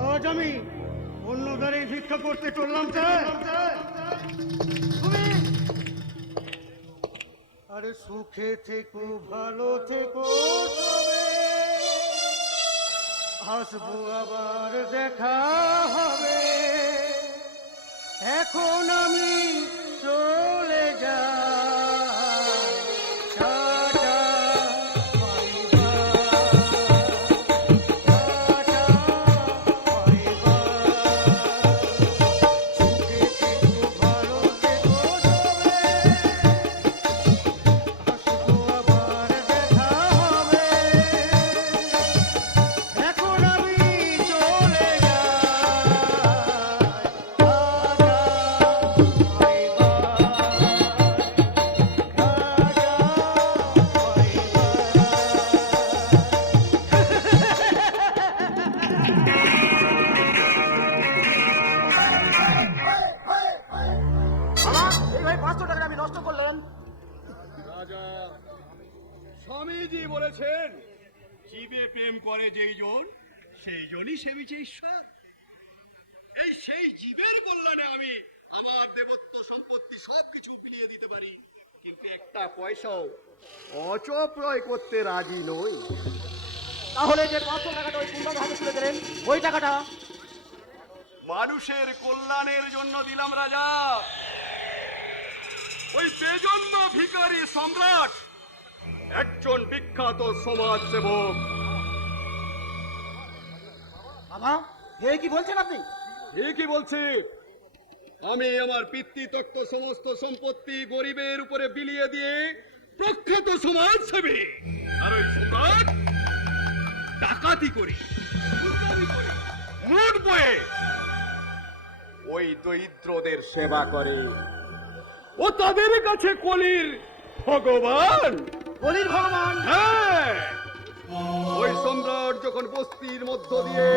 আজ আমি অন্য ধারে ভিক্ষা করতে চললাম স্যার। আরে সুখে থেকো, ভালো থেকো, তবে আসবো আবার দেখা হবে। এখন আমি চলে যাই, tata, bye bye, tata, bye bye. সুখে থেকো, ভালো থেকো, তবে আসবো আবার দেখা হবে। এখন আমি চলে এইভাবে 500 টাকা আমি নষ্ট করলেন। রাজা, স্বামীজি বলেছেন জীবে প্রেম করে যেই জন সেই জনই সেবিছে ঈশ্বর। এই সেই জীবের কল্যাণে আমি আমার দেবত্ব সম্পত্তি সবকিছু বিলিয়ে দিতে পারি, কিন্তু একটা পয়সাও অচপ্রয় করতে রাজি নই। তাহলে যে 500 টাকাটা ওই কুম্ভার হাতে তুলে দিলেন, ওই টাকাটা মানুষের কল্যাণের জন্য দিলাম রাজা। ওই বেজন্ম ভিখারি সম্রাট একজন বিখ্যাত সমাজসেবক। বাবা এই কি বলছেন আপনি? ঠিকই বলছি। আমি আমার পিতৃতক্ত সমস্ত সম্পত্তি গরিবের উপরে বিলিয়ে দিয়ে প্রখ্যাত সমাজসেবী, আর ওই সম্রাট ডাকাতি করে, গুন্ডামি করে, লুট বয়ে ওই দরিদ্রদের সেবা করে। ও তাদের কাছে কলির ভগবান। বলির ভগবান। হ্যাঁ, ওই সম্রাট যখন বস্তির মধ্য দিয়ে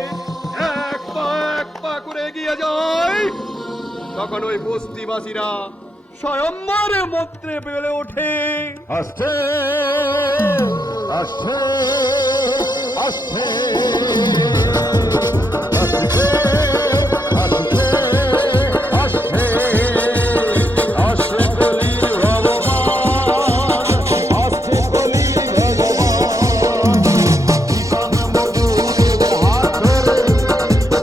এক পা করে এগিয়ে যায়, তখন ওই বস্তিবাসীরা স্বয়ম্বরে মন্ত্রে বেড়ে ওঠে। আসছে আসছে আসছে আসছে আসছে আসছে আসছে কলির ভগবান, আসছে কলির ভগবান। কিষান মজুরের হাত ধরে,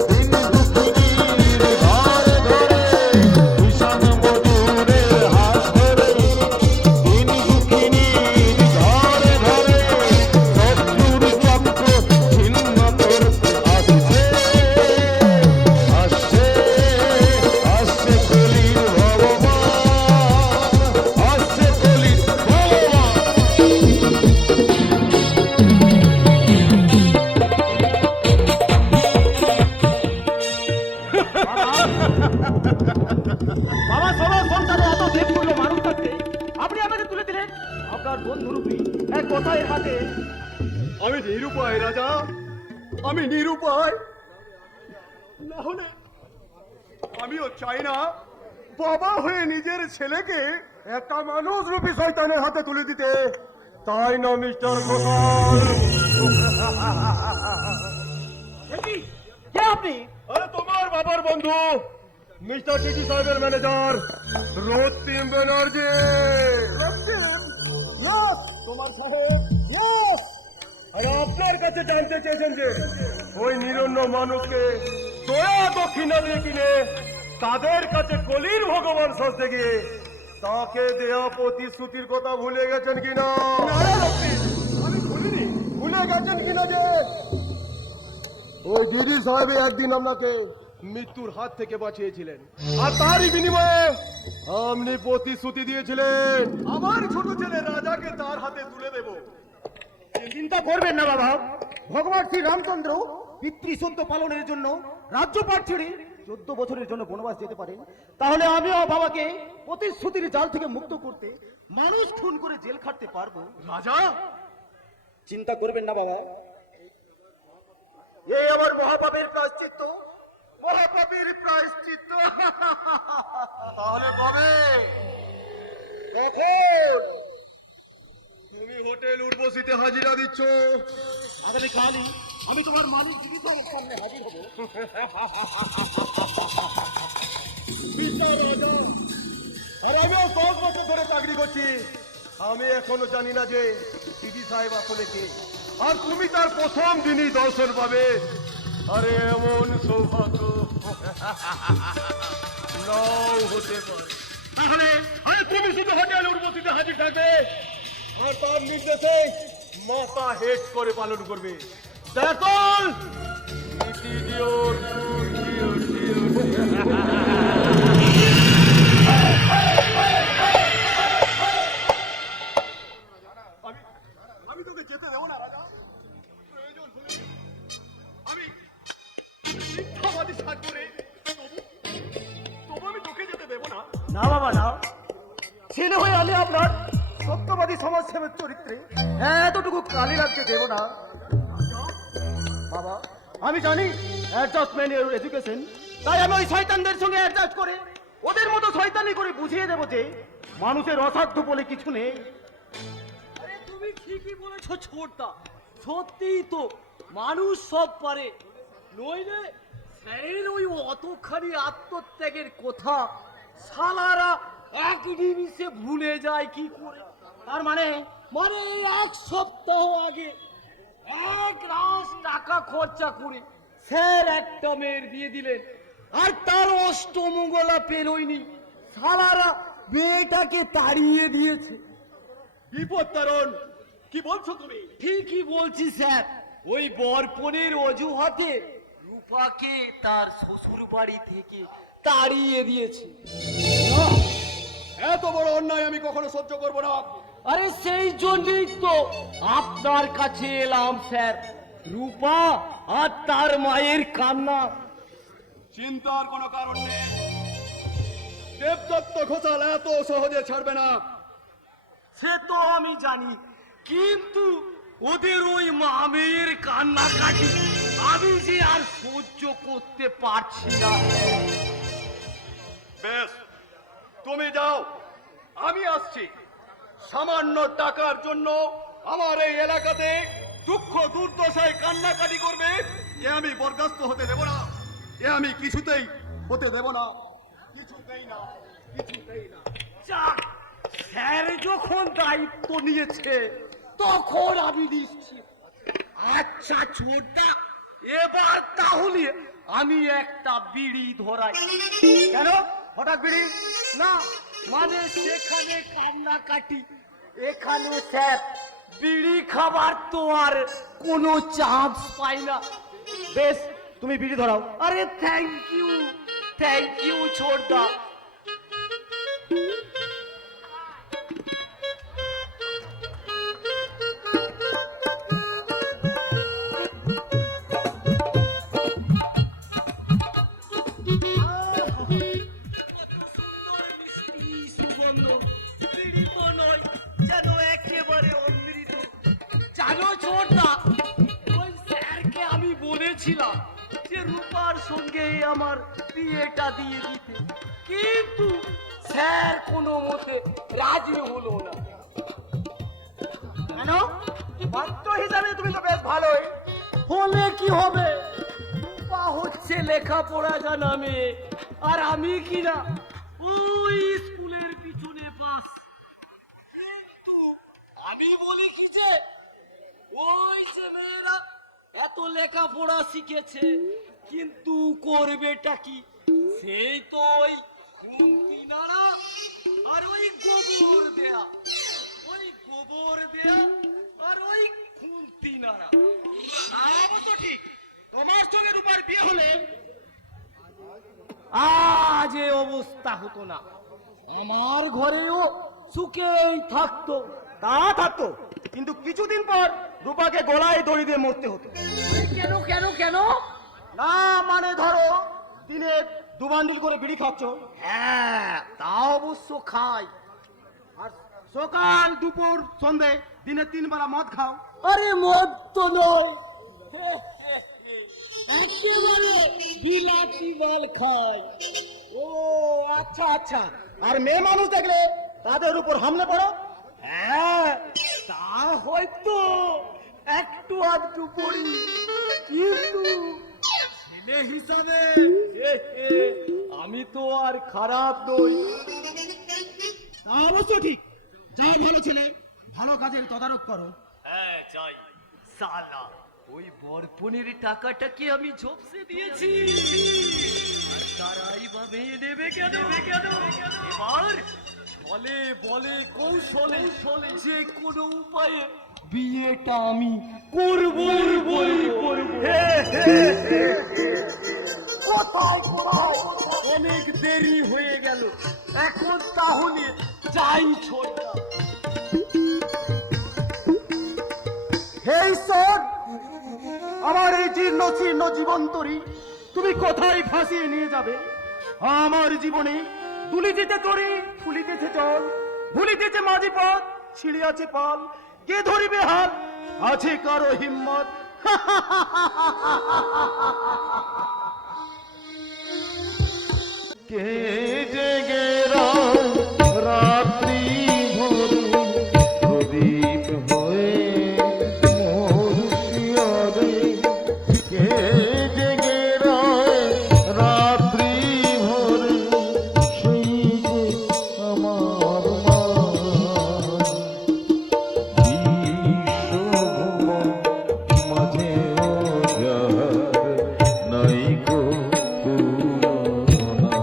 দিন দুঃখিনীর ঘরে ঘরে, কিষান মজুরের হাত ধরে, দিন দুঃখিনীর ঘরে ঘরে, শত্রুর চক্র ছিন্ন করতে আসছে আসছে আসছে কলির ভগবান, আসছে কলির ভগবান। বাবা ষোলো সন্তানে অত দেখুন মানুষ থাকতে আপনি আমাকে তুলে দিলেন আপনার বন্ধুরূপী এক কথায় হাতে। আমি নিরুপায় রাজা, আমি নিরুপায়। না হলে আমিও চাই না বাবা হয়ে নিজের ছেলেকে একটা মানুষ রূপী শয়তানের হাতে তুলে দিতে, তাই না মিস্টার গোপাল? কে আপনি? আরে তোমার বাবার বন্ধু মিস্টার টিটি সাহেবের ম্যানেজার রক্তিম ব্যানার্জি। তোমার সাহেব, আর আপনার কাছে জানতে চেয়েছেন যে ওই নিরন্ন মানুষকে দয়া দক্ষিণা দিয়ে কিনে তাদের কাছে কলির ভগবান সাজতে গিয়ে তাকে দেয়া প্রতিশ্রুতির কথা ভুলে গেছেন কিনা? আমি ভুলিনি। ভুলে গেছেন কিনা যে ওই গিরি সাহেব একদিন আপনাকে মৃত্যুর হাত থেকে বাঁচিয়েছিলেন, আর তারই বিনিময়ে আপনি প্রতিশ্রুতি দিয়েছিলেন আমার ছোট ছেলে রাজাকে তার হাতে তুলে দেব। চিন্তা করবেন না বাবা, ভগবান শ্রী রামচন্দ্র পিতৃসত্য পালনের জন্য রাজ্যপাট ছেড়ে 14 বছরের জন্য বনবাস যেতে পারেন। তাহলে আমিও বাবাকে প্রতিশ্রুতির জাল থেকে মুক্ত করতে মানুষ খুন করে জেল খাটতে পারবো। রাজা, চিন্তা করবেন না বাবা, এই আমার মহাপাপের প্রায়শ্চিত্ত, মহাপাপের প্রায়শ্চিত্ত। তাহলে কবে? এখন তুমি হোটেল উর্বশীতে হাজিরা দিচ্ছ? আগামীকালই আমি তোমার মালিক দিদি সামনে হাজির হবো। বিশাল রাজা, আর আমিও 10 বছর ধরে চাকরি করছি, আমি এখনো জানি না যে দিদি সাহেব আসলে কে, আর তুমি তার প্রথম দিনই দর্শন পাবে। আরে এমন সৌভাগ্য নাও হতে পারে। তাহলে আরে তুমি শুধু হোটেল উর্বশীতে হাজির থাকবে, আর তার নির্দেশে মাথা হেড করে পালন করবে। দেখল নীতি দিওর আমি তোকে যেতে দেবো না রাজা। প্রয়োজন হলে আমি মিথ্যাবাদী সাজ করে তবু আমি তোকে যেতে দেবো না। না বাবা না, ছেলে হয়ে আমি আপনার সত্যবাদী সমাজসেবের চরিত্রে এতটুকু কালি রাখতে দেব না বাবা। আমি জানি অ্যাডজাস্টমেন্ট এডুকেশন, তাই আমি ওই শয়তানদের সঙ্গে অ্যাডজাস্ট করে ওদের মতো শয়তানি করে বুঝিয়ে দেবো যে মানুষের অসাধ্য বলে কিছু নেই। আরে তুমি ঠিকই বলেছো ছোটদা, সত্যিই তো মানুষ সব পারে, নইলে স্যারের ওই অতখানি আত্মত্যাগের কথা সালারা এক নিমিষে ভুলে যায় কি করে? তার মানে মানে এই 1 সপ্তাহ আগে 1 লাখ টাকা খরচা করে স্যার একটা মেয়ের বিয়ে দিলেন, আর তার অষ্টমঙ্গলা পেরোয়নি, সালারা মেয়েটাকে তাড়িয়ে দিয়েছে। বিপদ তারণ কি বলছো তুমি? ঠিকই বলছি স্যার, ওই বরপনের অজুহাতে রূপাকে তার শ্বশুর বাড়ি থেকে তাড়িয়ে দিয়েছে। না, এত বড় অন্যায় আমি কখনো সহ্য করব না। আরে সেই জন্যই তো আপনার কাছে এলাম স্যার, রূপা আর তার মায়ের কান্না। চিন্তার কোনো কারণ নেই, দেবদত্ত ঘোষাল এত সহজে ছাড়বে না। সে তো আমি জানি, কিন্তু ওদের ওই মামের কান্নাকাটি আমি যে আর সহ্য করতে পারছি না। বেশ, তুমি যাও, আমি আসছি। সামান্য টাকার জন্য আমার এই এলাকাতে দুঃখ দুর্দশায় কান্নাকাটি করবে, এ আমি বরদাস্ত হতে দেব না। এ আমি কিছুতেই হতে দেব না, কিছুতেই না, কিছুতেই না। যাক, স্যার যখন দায়িত্ব নিয়েছে তখন আমি নিশ্চিত। আচ্ছা ছোটটা, এবার তাহলে আমি একটা বিড়ি ধরাই। কেন হঠাৎ বিড়ি? না মানে সেখানে কান্নাকাটি, এখানে স্যার বিড়ি খাবার তো আর কোনো চান্স পাই না। বেশ, তুমি বিড়ি ধরাও। আরে থ্যাংক ইউ ছোটদা। জানো ছোটদা, ওই স্যারকে আমি বলেছিলাম যে রূপার সঙ্গে আমার বিয়েটা দিয়ে দিতে, কিন্তু স্যার কোনো মতে রাজি হলো না। কেন? পাত্র হিসাবে তুমি তো বেশ ভালোই। হলে কি হবে, রূপা হচ্ছে লেখাপড়া জানা মেয়ে, আর আমি কিনা ওই স্কুলের পিছনে পাস। কিন্তু আমি বলি কি যে ওই যে মেয়েরা এত লেখাপড়া শিখেছে, কিন্তু করবেটা কি? সেই তো ওই খুন্তি নাড়া আর ওই গোবর দেয়া, ওই গোবর দেয়া আর ওই খুন্তি নাড়া। অবশ্য ঠিক, তোমার সঙ্গে রূপার বিয়ে হলে আজ এই অবস্থা হতো না, আমার ঘরেও সুখেই থাকতো। তা থাকতো, কিন্তু কিছুদিন পর রূপাকে গলায় দড়ি দিয়ে মরতে হতো। কেন কেন কেন? না মানে ধরো দিনে 2 বান্ডিল করে বিড়ি খাচ্ছ। হ্যাঁ, তা অবশ্য খাই। আর সকাল দুপুর সন্ধে দিনে 3 বেলা মদ খাও। আরে মদ তো নয়, একেবারে বিলাতি মাল খাই। ও আচ্ছা আচ্ছা, আর মেয়ে মানুষ দেখলে তাদের উপর হামলে পড়ো। হ্যাঁ, তা হয়তো একটু আধটু পড়ি, কিন্তু ছেলে হিসাবে আমি তো আর খারাপ নই। তা অবশ্য ঠিক, যাও ভালো ছেলে, ভালো কাজের তদারক করো। হ্যাঁ যাই। সালা, ওই বরপনের টাকাটা কি আমি ঝোপসে দিয়েছি, আর তারাই বা মেয়ে নেবে কেন? এবার ছলে বলে কৌশলে যে কোনো উপায়ে বিয়েটা আমি করবই করব। কোথায় অনেক দেরি হয়ে গেল, এখন তাহলে যাই ছোটটা। হে ঈশ্বর, আমার এই জীর্ণ শীর্ণ জীবন তরি তুমি কোথায় ফাঁসিয়ে নিয়ে যাবে? আমার জীবনে দুলিতেছে তরি, ফুলিতেছে জল, ভুলিতেছে মাঝি পথ, ছিড়িয়াছে পাল, কে ধরিবে হাত? আছে কারো হিম্মত? কে জেগে রাত্রি ভোরে প্রদীপ হয়ে মহুশিয়ারে, কে জেগে রাত্রি ভোরে সেই যে আমার মা। বিশ্বভুবন মাঝে যার নাই কো তুলনা।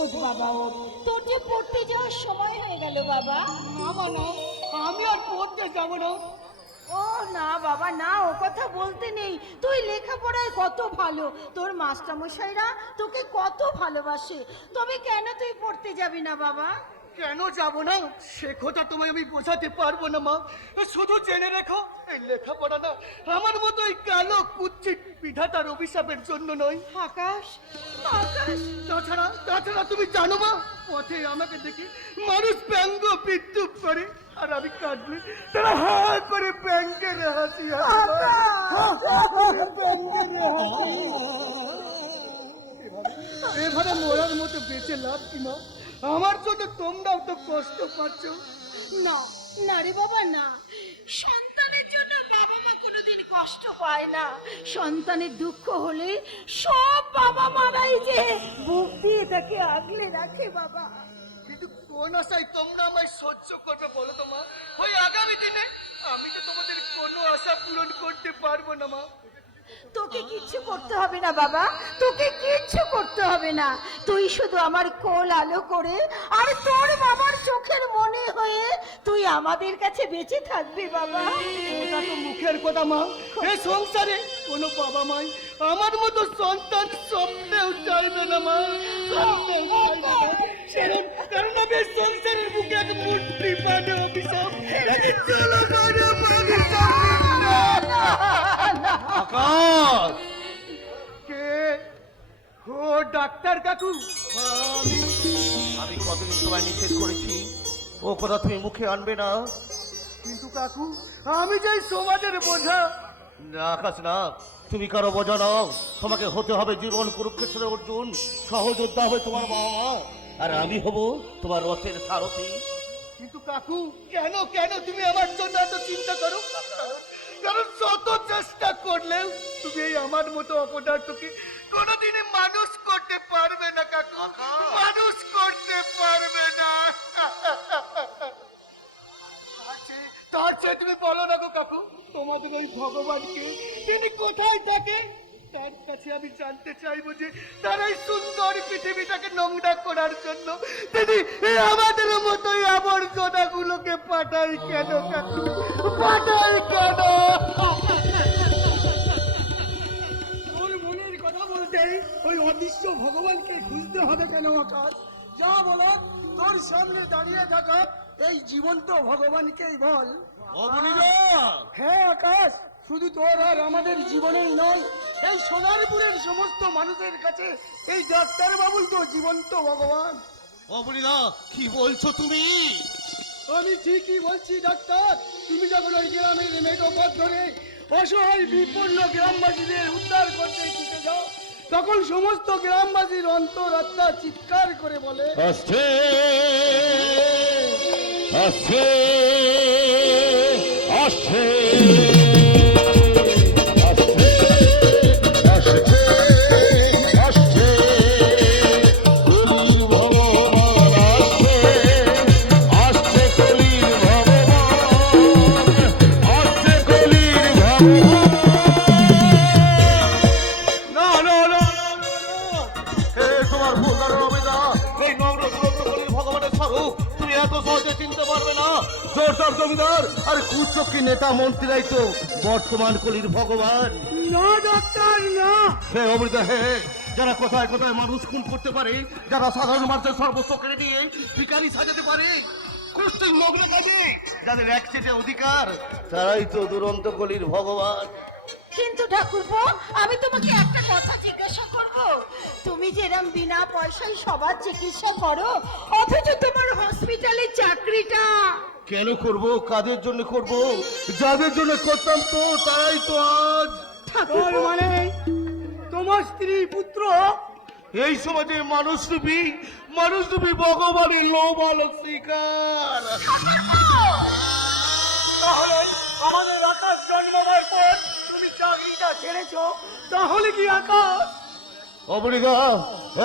ওঠ বাবা ওঠ, তোর যে পড়তে যাওয়ার সময় হয়ে গেল বাবা। না আমি আর পড়তে যাব না। ও না বাবা না, ও কথা বলতে নেই। তুই লেখাপড়ায় কত ভালো, তোর মাস্টারমশাইরা তোকে কত ভালোবাসে, তবে কেন তুই পড়তে যাবি না বাবা? কেন যাব না সে কথা তোমায় আমি বোঝাতে পারবো না মা। শুধু জেনে রেখো, এই লেখাপড়া না আমার মতো এই কালো কুচ্ছিত বিধাতার অভিশাপের জন্য নয়। আকাশ, আকাশ, তাছাড়া তুমি জানো মা, পথে আমাকে দেখে মানুষ ব্যঙ্গ বিদ্রুপ করে, আর আমি কাঁদলে তারা হা করে ব্যাংকের হাসি এভাবে মরার মতো বেঁচে লাভ কি মা? আমার জন্য তোমরাও তো কষ্ট পাচ্ছ। না না রে বাবা না, সন্তানের জন্য বাবা মা কোনোদিন কষ্ট পায় না। সন্তানের দুঃখ হলে সব বাবা মারাই যে বুক দিয়ে তাকে আগলে রাখে বাবা। কিন্তু কোন আশায় তোমরা আমায় সহ্য করবে বলো তো মা? ওই আগামী দিনে আমি তো তোমাদের কোনো আশা পূরণ করতে পারবো না মা। তোকে কিচ্ছু করতে হবে না বাবা, তোকে কিচ্ছু করতে হবে না। তুই শুধু আমার কোল আলো করে আর তোর বাবার চোখের মনে হয়ে তুই আমাদের কাছে বেঁচে থাকবি বাবা। এটা তো মুখের কথা মা, এই সংসারে কোনো বাবা মাই আমার মতো সন্তান স্বপ্নেও চাইবে না মা, স্বপ্নেও চাইবে না। কারণ আমি এই সংসারের বুকে এক মূর্তি পানে অভিশাপ চলো আকাশ, কে? ও ডাক্তার কাকু, আমি কতদিন তোমায় নিষেধ করেছি, ও কথা তুমি মুখে আনবে না। কিন্তু কাকু আমি যাই সমাজের বোঝা। না আকাশ না, তুমি কারো বোঝা নাও। তোমাকে হতে হবে জীবন কুরুক্ষেত্রে অর্জুন, সহযোদ্ধা হবে তোমার বাবা মা, আর আমি হব তোমার রথের সারথি। কিন্তু কাকু কেন কেন তুমি আমার জন্য এত চিন্তা করো? কারণ যত চেষ্টা করলেও তুমি এই আমার মতো অপদার্থকে কোনোদিনই মানুষ করতে পারবে না কাকু, মানুষ করতে পারবে না। তার চেয়ে তুমি বলো না গো কাকু, তোমাদের ওই ভগবানকে তিনি কোথায় থাকে? তার কাছে আমি জানতে চাইবো যে তার এই সুন্দর পৃথিবীটাকে নোংরা করার জন্য তিনি আমাদের মতোই আবর্জনা গুলোকে পাঠায় কেন কাকু, পাঠায় কেন? তোর মনের কথা বলতে ওই অদৃশ্য ভগবানকে খুঁজতে হবে কেন আকাশ? যা বলার তোর সামনে দাঁড়িয়ে থাকা এই জীবন্ত ভগবানকেই বল। হ্যাঁ আকাশ, শুধু তোর আর আমাদের জীবনেই নয়, এই সোনারপুরের সমস্ত মানুষের কাছে এই ডাক্তার বাবুই তো জীবন্ত ভগবান। অবনীদা, কি বলছো তুমি? আমি ঠিকই বলছি ডাক্তার। তুমি যখন ওই গ্রামের মেঠো পথ ধরে অসহায় বিপন্ন গ্রামবাসীদের উদ্ধার করতে ছুটে যাও, তখন সমস্ত গ্রামবাসীর অন্তরাত্মা চিৎকার করে বলে, আসছে আসছে আসছে আসছে আসছে কলির ভগবান আসছে কলির ভগবান আসছে কলির ভগবান। না না না তোমার ভুল ধারণা অবনীদা, এই নম্র সুরক্ষ কলির ভগবানের স্বরূপ তুমি এত সহজে চিনতে পারবে না। জোরদার জমিদার আর কুচক্রী নেতা মন্ত্রীরাই তো বর্তমান কলির ভগবান। না ডাক্তার না। হে অমৃতা হে, যারা কোথায় কোথায় মানুষ খুন করতে পারে, যারা সাধারণ মানুষের সর্বস্ব কেড়ে নিয়ে ভিখারি সাজাতে পারে, কষ্টের লগ্ন কাজে যাদের একচেটে অধিকার, তারাই তো দুরন্ত কলির ভগবান। কিন্তু ঠাকুরপো, আমি তোমাকে একটা কথা জিজ্ঞাসা করব। তুমি যেরকম বিনা পয়সায় সবার চিকিৎসা করো, অথচ তোমার হসপিটালে চাকরিটা কেন করব? কাদের জন্য করব? যাদের জন্য করতাম তো তারাই তো আজ। তোর মানে তোমার স্ত্রী পুত্র এই সমাজে মানুষরূপী ভগবানের লোভাল শিকার। তাহলে আমাদের আকাশ জন্মাবার পর তুমি চাকরিটা ছেড়েছো, তাহলে কি আকাশ? অবনীদা,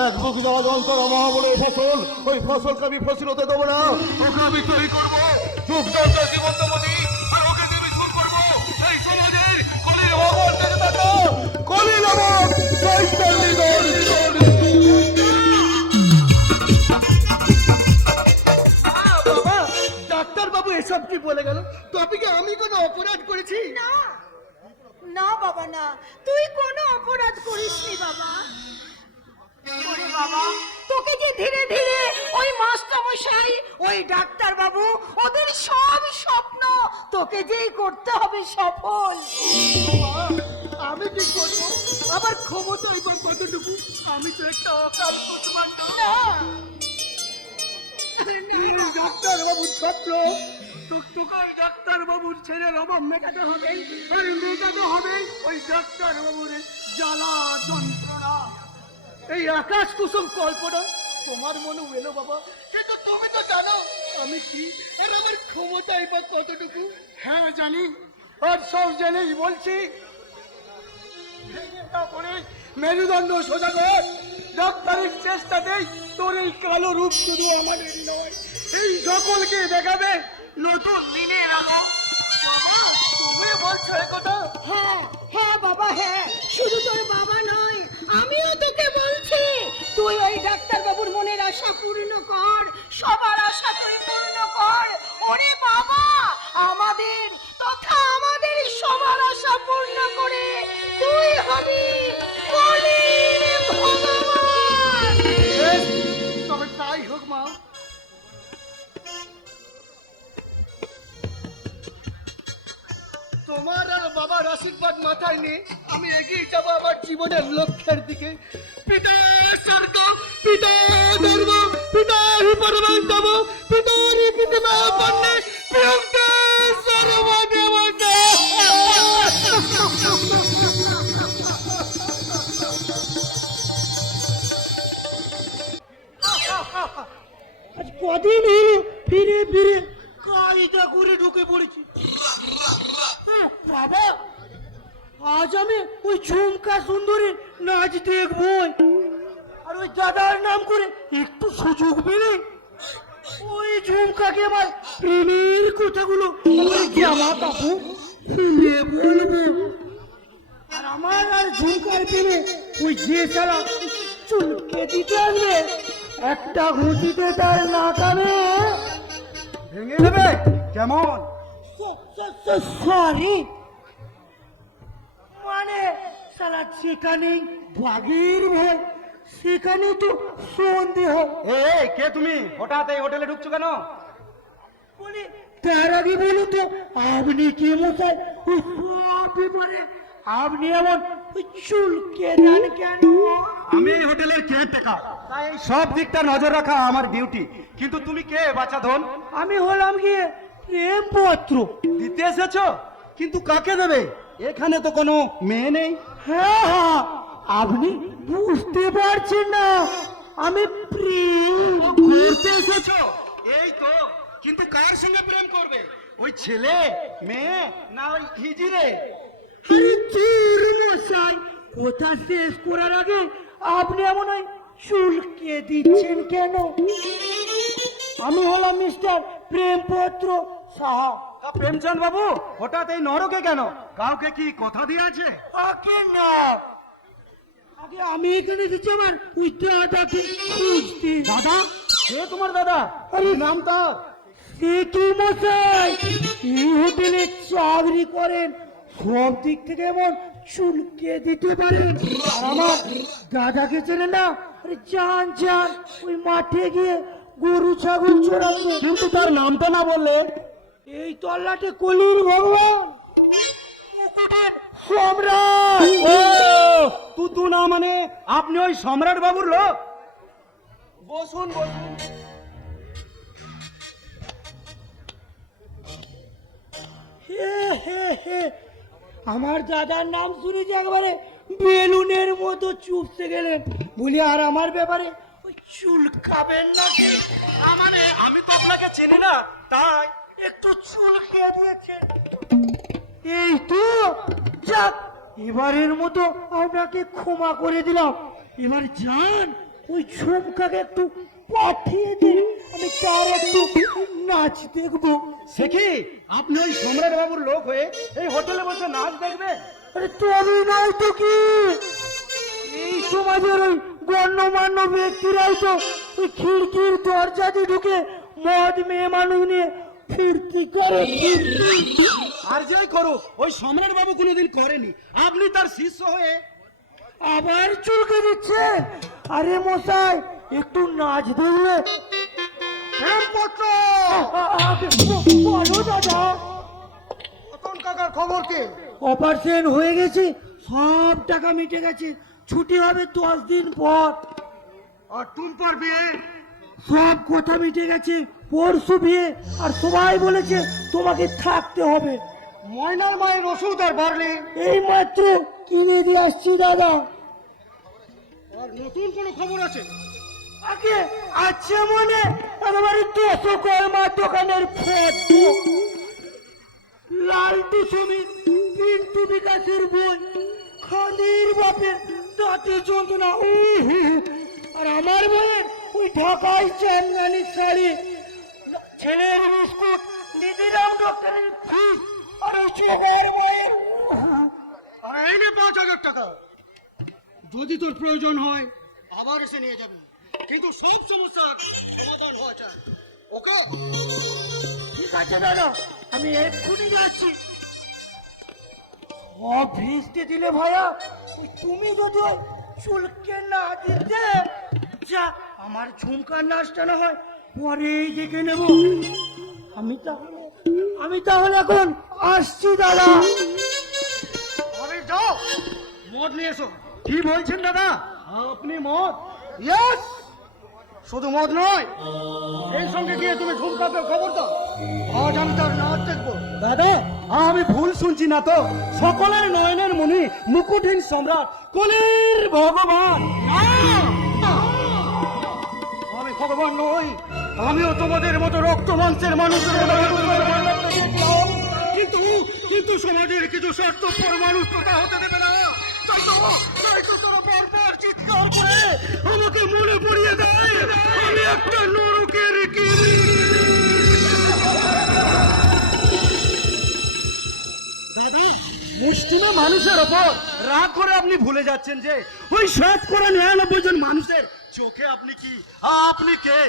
এক বুক যাওয়া যন্ত্র মহাবলের ফসল, ওই ফসলকে আমি ফসল হতে দেবো না। ওকে আমি তৈরি করবো যুগ যন্ত্র জীবন্ত বলি, আর ওকে আমি শুরু করবো এই সমাজের কলির ভগবান থেকে থাকা কলি নামক চৈতন্যগণ। কি বলে গেল, তবে কি আমি কোনো অপরাধ করেছি? না না বাবা না, তুই কোনো অপরাধ করিসনি বাবা। ওরে বাবা, তোকে যে ধীরে ধীরে ওই মাস্টারমশাই, ওই ডাক্তার বাবু, ওদের সব স্বপ্ন তোকে যেই করতে হবে সফল। আমি কি করবো? আমার ক্ষমতা এবার কতটুকু? আমি তো একটা অকাল কুষ্মাণ্ড। না ডাক্তার বাবুর ছাত্র, তোকে ওই ডাক্তার বাবুর ছেলের অভাব মেটাতে হবে, আর মেটাতে হবে ওই ডাক্তার বাবুর জ্বালা যন্ত্রণা। এই আকাশ কুসুম কল্পনা তোমার মনে এলো বাবা, কিন্তু তুমি তো জানো আমি কি, আর আমার ক্ষমতাই বা কতটুকু। হ্যাঁ জানি, আর সব জেনেই বলছি, মেরুদণ্ড সোজা কর। ডাক্তারের চেষ্টাতেই তোর এই কালো রূপ শুধু আমাদের নয়, এই সকলকে দেখাবে নতুন দিনের আলো। বাবা, তুমি বলছো একথা? হ্যাঁ হ্যাঁ বাবা, হ্যাঁ, শুধু তোর বাবা নয়, আমিও তোকে বলছি, তুই ওই ডাক্তার বাবুর মনের আশা পূর্ণ কর, সবার আশা তুই পূর্ণ কর। ওরে বাবা, আমাদের তথা আমাদের সবার আশা পূর্ণ করে তুই হবি কলির ভগবান। তবে তাই হোক মা। তোমার আর বাবার আশীর্বাদ মাথায় নিয়ে আমি এগিয়ে যাবো আমার জীবনের লক্ষ্যের দিকে। পিতা স্বর্গ, পিতা ধর্ম, পিতা হি পরমাত্ম, পিতা হি পিতা বন্যে প্রিয়ঙ্কা সর্বদেবতা। আজ কদিন ফিরে ফিরে কায়দা করে ঢুকে পড়েছি। হ্যাঁ, বাবা, আজ আমি ওই ঝুমকা সুন্দরী নাচ দেখবো, আর ওই দাদার নাম করে একটু সুযোগ পেলে ওই ঝুমকাকে আমার প্রেমের কথাগুলো জামা কাপড় খুলে বলবো। আর আমার আর ঝুমকার প্রেমে ওই যে সারা চুলকে দিতে আসবে, একটা ঘুষিতে তার নাকামে ভেঙে দেবে কেমন? সরি, মানে সালা যেখানে বাঘের ভয় সেখানে তো সন্দেহ। কে তুমি? হঠাৎ এই হোটেলে ঢুকছো কেন? বলি তার আগে বলুন তো, আপনি কি মশাই ওই সব ব্যাপারে আপনি এমন ওই চুলকে দেন কেন? আমি এই হোটেলের কেয়ারটেকার, তাই এই সব দিকটা নজর রাখা আমার ডিউটি। কিন্তু তুমি কে বাচ্চা ধন? আমি হলাম গিয়ে প্রেমপত্র দিতে এসেছো? কিন্তু কাকে দেবে? এখানে তো কোনো মেয়ে নেই। হ্যাঁ হ্যাঁ, আপনি বুঝতে পারছেন না, আমি প্রেম করতে এসেছো? এই তো, কিন্তু কার সঙ্গে প্রেম করবে? ওই ছেলে, মেয়ে, না ওই হিজিরে? আরে চুর মশাই, কথা শেষ করার আগে আপনি এমন ওই চুলকে দিচ্ছেন কেন? আমি হলাম মিস্টার প্রেমপত্র সাহা। তা প্রেমচাঁদ বাবু, হঠাৎ এই নরকে কেন? কাউকে কি কথা দিয়ে আছে? আগে না, আগে আমি এখানে এসেছি আমার ওই দাদাকে খুঁজতে। দাদা? কে তোমার দাদা? আরে নাম তার? সে কি মশাই, এই হোটেলে চাকরি করেন, সব দিক থেকে এমন চুলকে দিতে পারেন। আর আমার দাদাকে চেনে না? আরে যান যান, ওই মাঠে গিয়ে গরু ছাগল চড়াবে। কিন্তু তার নামটা না বললে? এই তল্লাটে কলির ভগবান সম্রাট। ও তুতু না, মানে আপনি ওই সম্রাট বাবুর লোক? বসুন বসুন। হে হে হে, আমার দাদার নাম শুনে যে একবারে বেলুনের মতো চুপসে গেলেন। বলি আর আমার ব্যাপারে ওই চুল খাবেন নাকি? মানে আমি তো আপনাকে চিনি না, তাই একটু চুল খেয়ে দিয়েছে। এই তো, যাক, এবারের মতো আপনাকে ক্ষমা করে দিলাম। এবার যান, ওই ঝুমকাকে একটু পাঠিয়ে দিন, আমি তার একটু নাচ দেখবো। সে কি, আপনি ওই সম্রাট বাবুর লোক হয়ে এই হোটেলে বসে নাচ দেখবেন? আরে তবে নয় তো কি, এই সমাজের ওই গণ্যমান্য ব্যক্তিরাই তো ওই খিড়কির দরজা দিয়ে ঢুকে মদ মেয়ে মানুষ নিয়ে ফিরতি করে আর যাই করো, ওই সম্রাট বাবু কোনোদিন করেনি, আপনি তার শিষ্য হয়ে আবার চুলকে দিচ্ছে। আরে মশাই একটু নাচ দিলে। বলো দাদা, রতন কাকার খবর কি? অপারেশন হয়ে গেছে, সব টাকা মিটে গেছে, ছুটি হবে 10 দিন পর। আর টুম্পার বিয়ে? সব কথা মিটে গেছে, পরশু বিয়ে। আর সবাই বলেছে তোমাকে থাকতে হবে। ময়নার মায়ের ওষুধ আর বাড়লি? এই মাত্র কিনে দিয়ে আসছি দাদা। আর নতুন কোনো খবর আছে? আগে আছে মনে, একেবারে 200 কর্মা দোকানের ফটো, লালটু শ্রমিক, পিন্টু বিকাশের বই, খাদির বাপের দাঁতে যন্ত্রণা, আর আমার বইয়ের ওই ঢাকায় চানগানির শাড়ি, ছেলের বিস্কুট, দিদিরাম ডক্টরের ফিস, আর ওই ছেলের বইয়ের। আর এই নে 5,000 টাকা, যদি তোর প্রয়োজন হয় আবার এসে নিয়ে যাবি, কিন্তু সব সমস্যার সমাধান হওয়া চাই। ওকে? ঠিক আছে দাদা, আমি এক্ষুনি যাচ্ছি। ভিজতে দিলে ভাইয়া, ওই তুমি যদি ওই চুলকে না দিতে, যা আমার ঝুমকার নাচটা না হয় পরেই দেখে নেব। আমি তাহলে এখন আসছি দাদা। আরে যাও, মদ নিয়ে এসো। কি বলছেন দাদা? আপনি মদ? ইয়েস, শুধু মদ নয়, এই সঙ্গে গিয়ে তুমি ঝুমকাকে খবর দাও, আজ আমি তার নাচ দেখবো। দাদা, আমি ভুল শুনছি না তো? সকলের নয়নের মণি, মুকুটহীন সম্রাট, কলির ভগবান। আমি ভগবান নই, আমিও তোমাদের মতো রক্ত মাংসের মানুষের মতো কিন্তু কিন্তু সমাজের কিছু স্বার্থপর মানুষ তো তা হতে দেবে না। তাই তো তারা বারবার চিৎকার করে আমাকে মনে পড়িয়ে দেয় আমি একটা নরকের কীট। দাদা, মুষ্টিমে মানুষের ওপর রাগ করে আপনি ভুলে যাচ্ছেন যে ওই 99 জন মানুষের চোখে আপনি কে?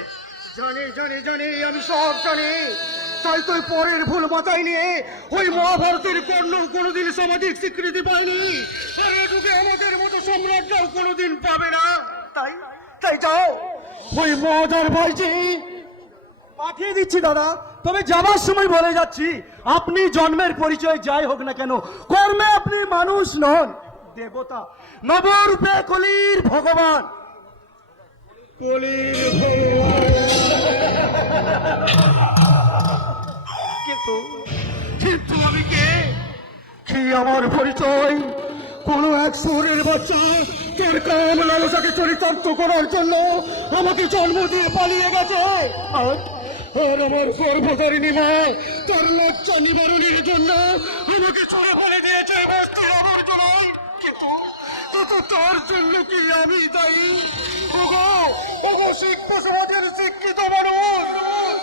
জানি, আমি সব জানি। তাই তো পরের ভুল মাথায় নিয়ে ওই মহাভারতের কর্ণ কোনোদিন সামাজিক স্বীকৃতি পায়নি, আর এ যুগে আমাদের মতো সম্রাটরাও কোনোদিন পাবে না। তাই যাও, ওই মজার ভাইজি পাঠিয়ে দিচ্ছি দাদা। তবে যাবার সময় বলে যাচ্ছি, আপনি জন্মের পরিচয় যাই হোক না কেন, কর্মে আপনি মানুষ নন, দেবতা, নবরূপে কলির ভগবান। কলির ভগবান। কিন্তু আমি কে? কি আমার পরিচয়? কোনো এক শহরের বাচ্চা তোর কাম লালসাকে চরিতার্থ করার জন্য আমাকে জন্ম দিয়ে পালিয়ে গেছে, আর আমার গর্ভধারিণী মা তার লজ্জা নিবারণের জন্য আমাকে ছুঁড়ে ফেলে দিয়েছে বস্তির আবর্জনায়। কিন্তু তার জন্য কি আমি দায়ী? ওগো শিক্ষিত সমাজের শিক্ষিত মানুষ,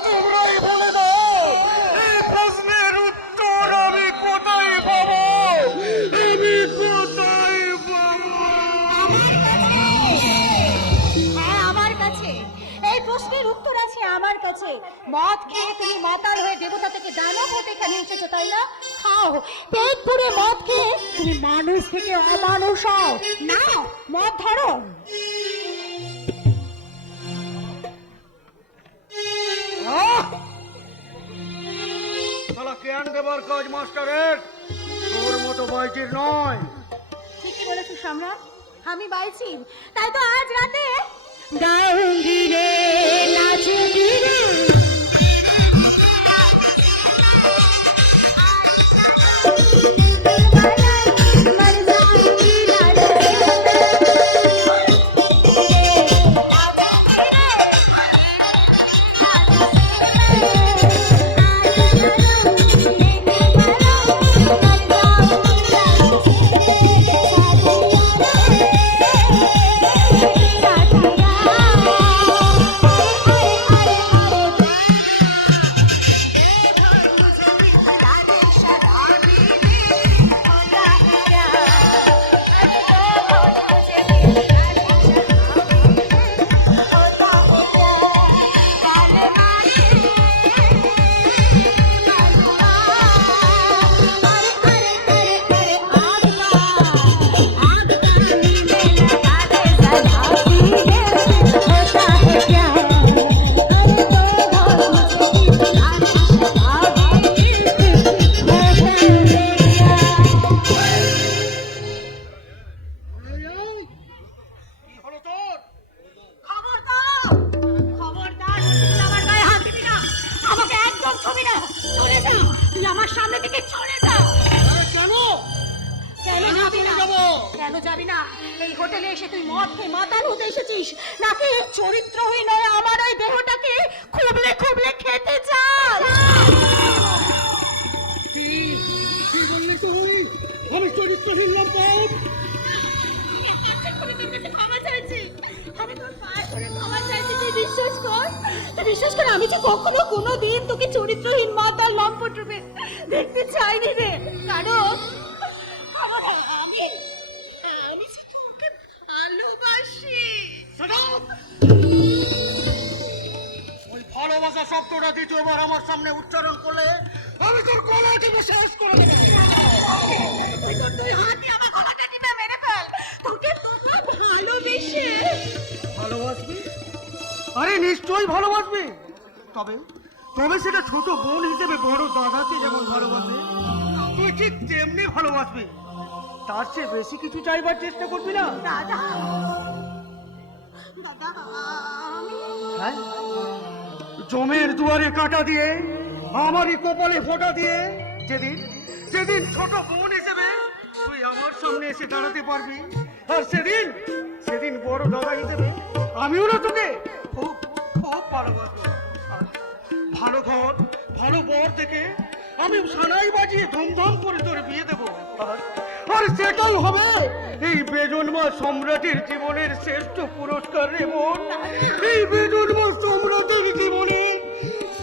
তোমরাই বলে দাও, এই প্রশ্নের উত্তর আমি কোথায় পাবো? হ্যাঁ, আমার কাছে এই প্রশ্নের উত্তর আছে। আমার কাছে মদ খেয়ে তুমি মাতাল হয়ে দেবতা থেকে দানব হতে এখানে এসেছো, তাই না? খাও, পেট পুরে মদ খেয়ে তুমি মানুষ থেকে অমানুষ হও। নাও মদ ধরো। জ্ঞান দেবার কাজ মাস্টারের, তোর মতো বাইচির নয়। ঠিকই বলেছো সম্রাট, আমি বাইছি। তাই তো আজ রাতে তুই যাবি না। কেন যাবি না? এই হোটেলে এসে তুই মদ খেয়ে মাতাল হতে এসেছিস নাকি চরিত্রহীন হয়ে আমার ওই দেহটাকে খুবলে খুবলে খেতে চাস? কি বললি তুই? আমি চরিত্রহীন লম্পট? ক্ষমা চাইছি, আমি তোর পায়ে ধরে ক্ষমা চাইছি, তুই বিশ্বাস কর। বিশ্বাস কর, আমি যে কখনো কোনো দিন তোকে চরিত্রহীন মাতাল লম্পট রূপে দেখতে চাইনি রে। কারণ আমি যে তোকে ভালোবাসি। ওই ভালোবাসা শব্দটা দ্বিতীয়বার আমার সামনে উচ্চারণ করলে আমি তোর গলা টিপে শেষ করে দেবো। তুই হাত দিয়ে আমার গলাটা টিপে মেরে ফেল। তোকে তোমরা ভালোবেসে ভালোবাসবি? আরে নিশ্চয়ই ভালোবাসবি। তবে তবে সেটা ছোট বোন হিসেবে বড় দাদাকে যেমন ভালোবাসে তুই ঠিক তেমনি ভালোবাসবি। তার চেয়ে বেশি কিছু চাইবার চেষ্টা করবি না। দাদা দাদা আমি হ্যাঁ, জমের দুয়ারে কাটা দিয়ে আমারই কপালে ফোঁটা দিয়ে যেদিন যেদিন ছোট বোন হিসেবে তুই আমার সামনে এসে দাঁড়াতে পারবি, আর সেদিন সেদিন বড় দাদা হিসেবে আমিও না তোকে খুব খুব ভালোবাসবো। আর ভালো ঘর ভালো বর থেকে আমি সানাই বাজিয়ে ধুমধাম করে তোর বিয়ে দেবো। আর সেটাই হবে এই বেজন্মা সম্রাটের জীবনের শ্রেষ্ঠ পুরস্কার রে বোন। এই বেজন্মা সম্রাটের জীবনের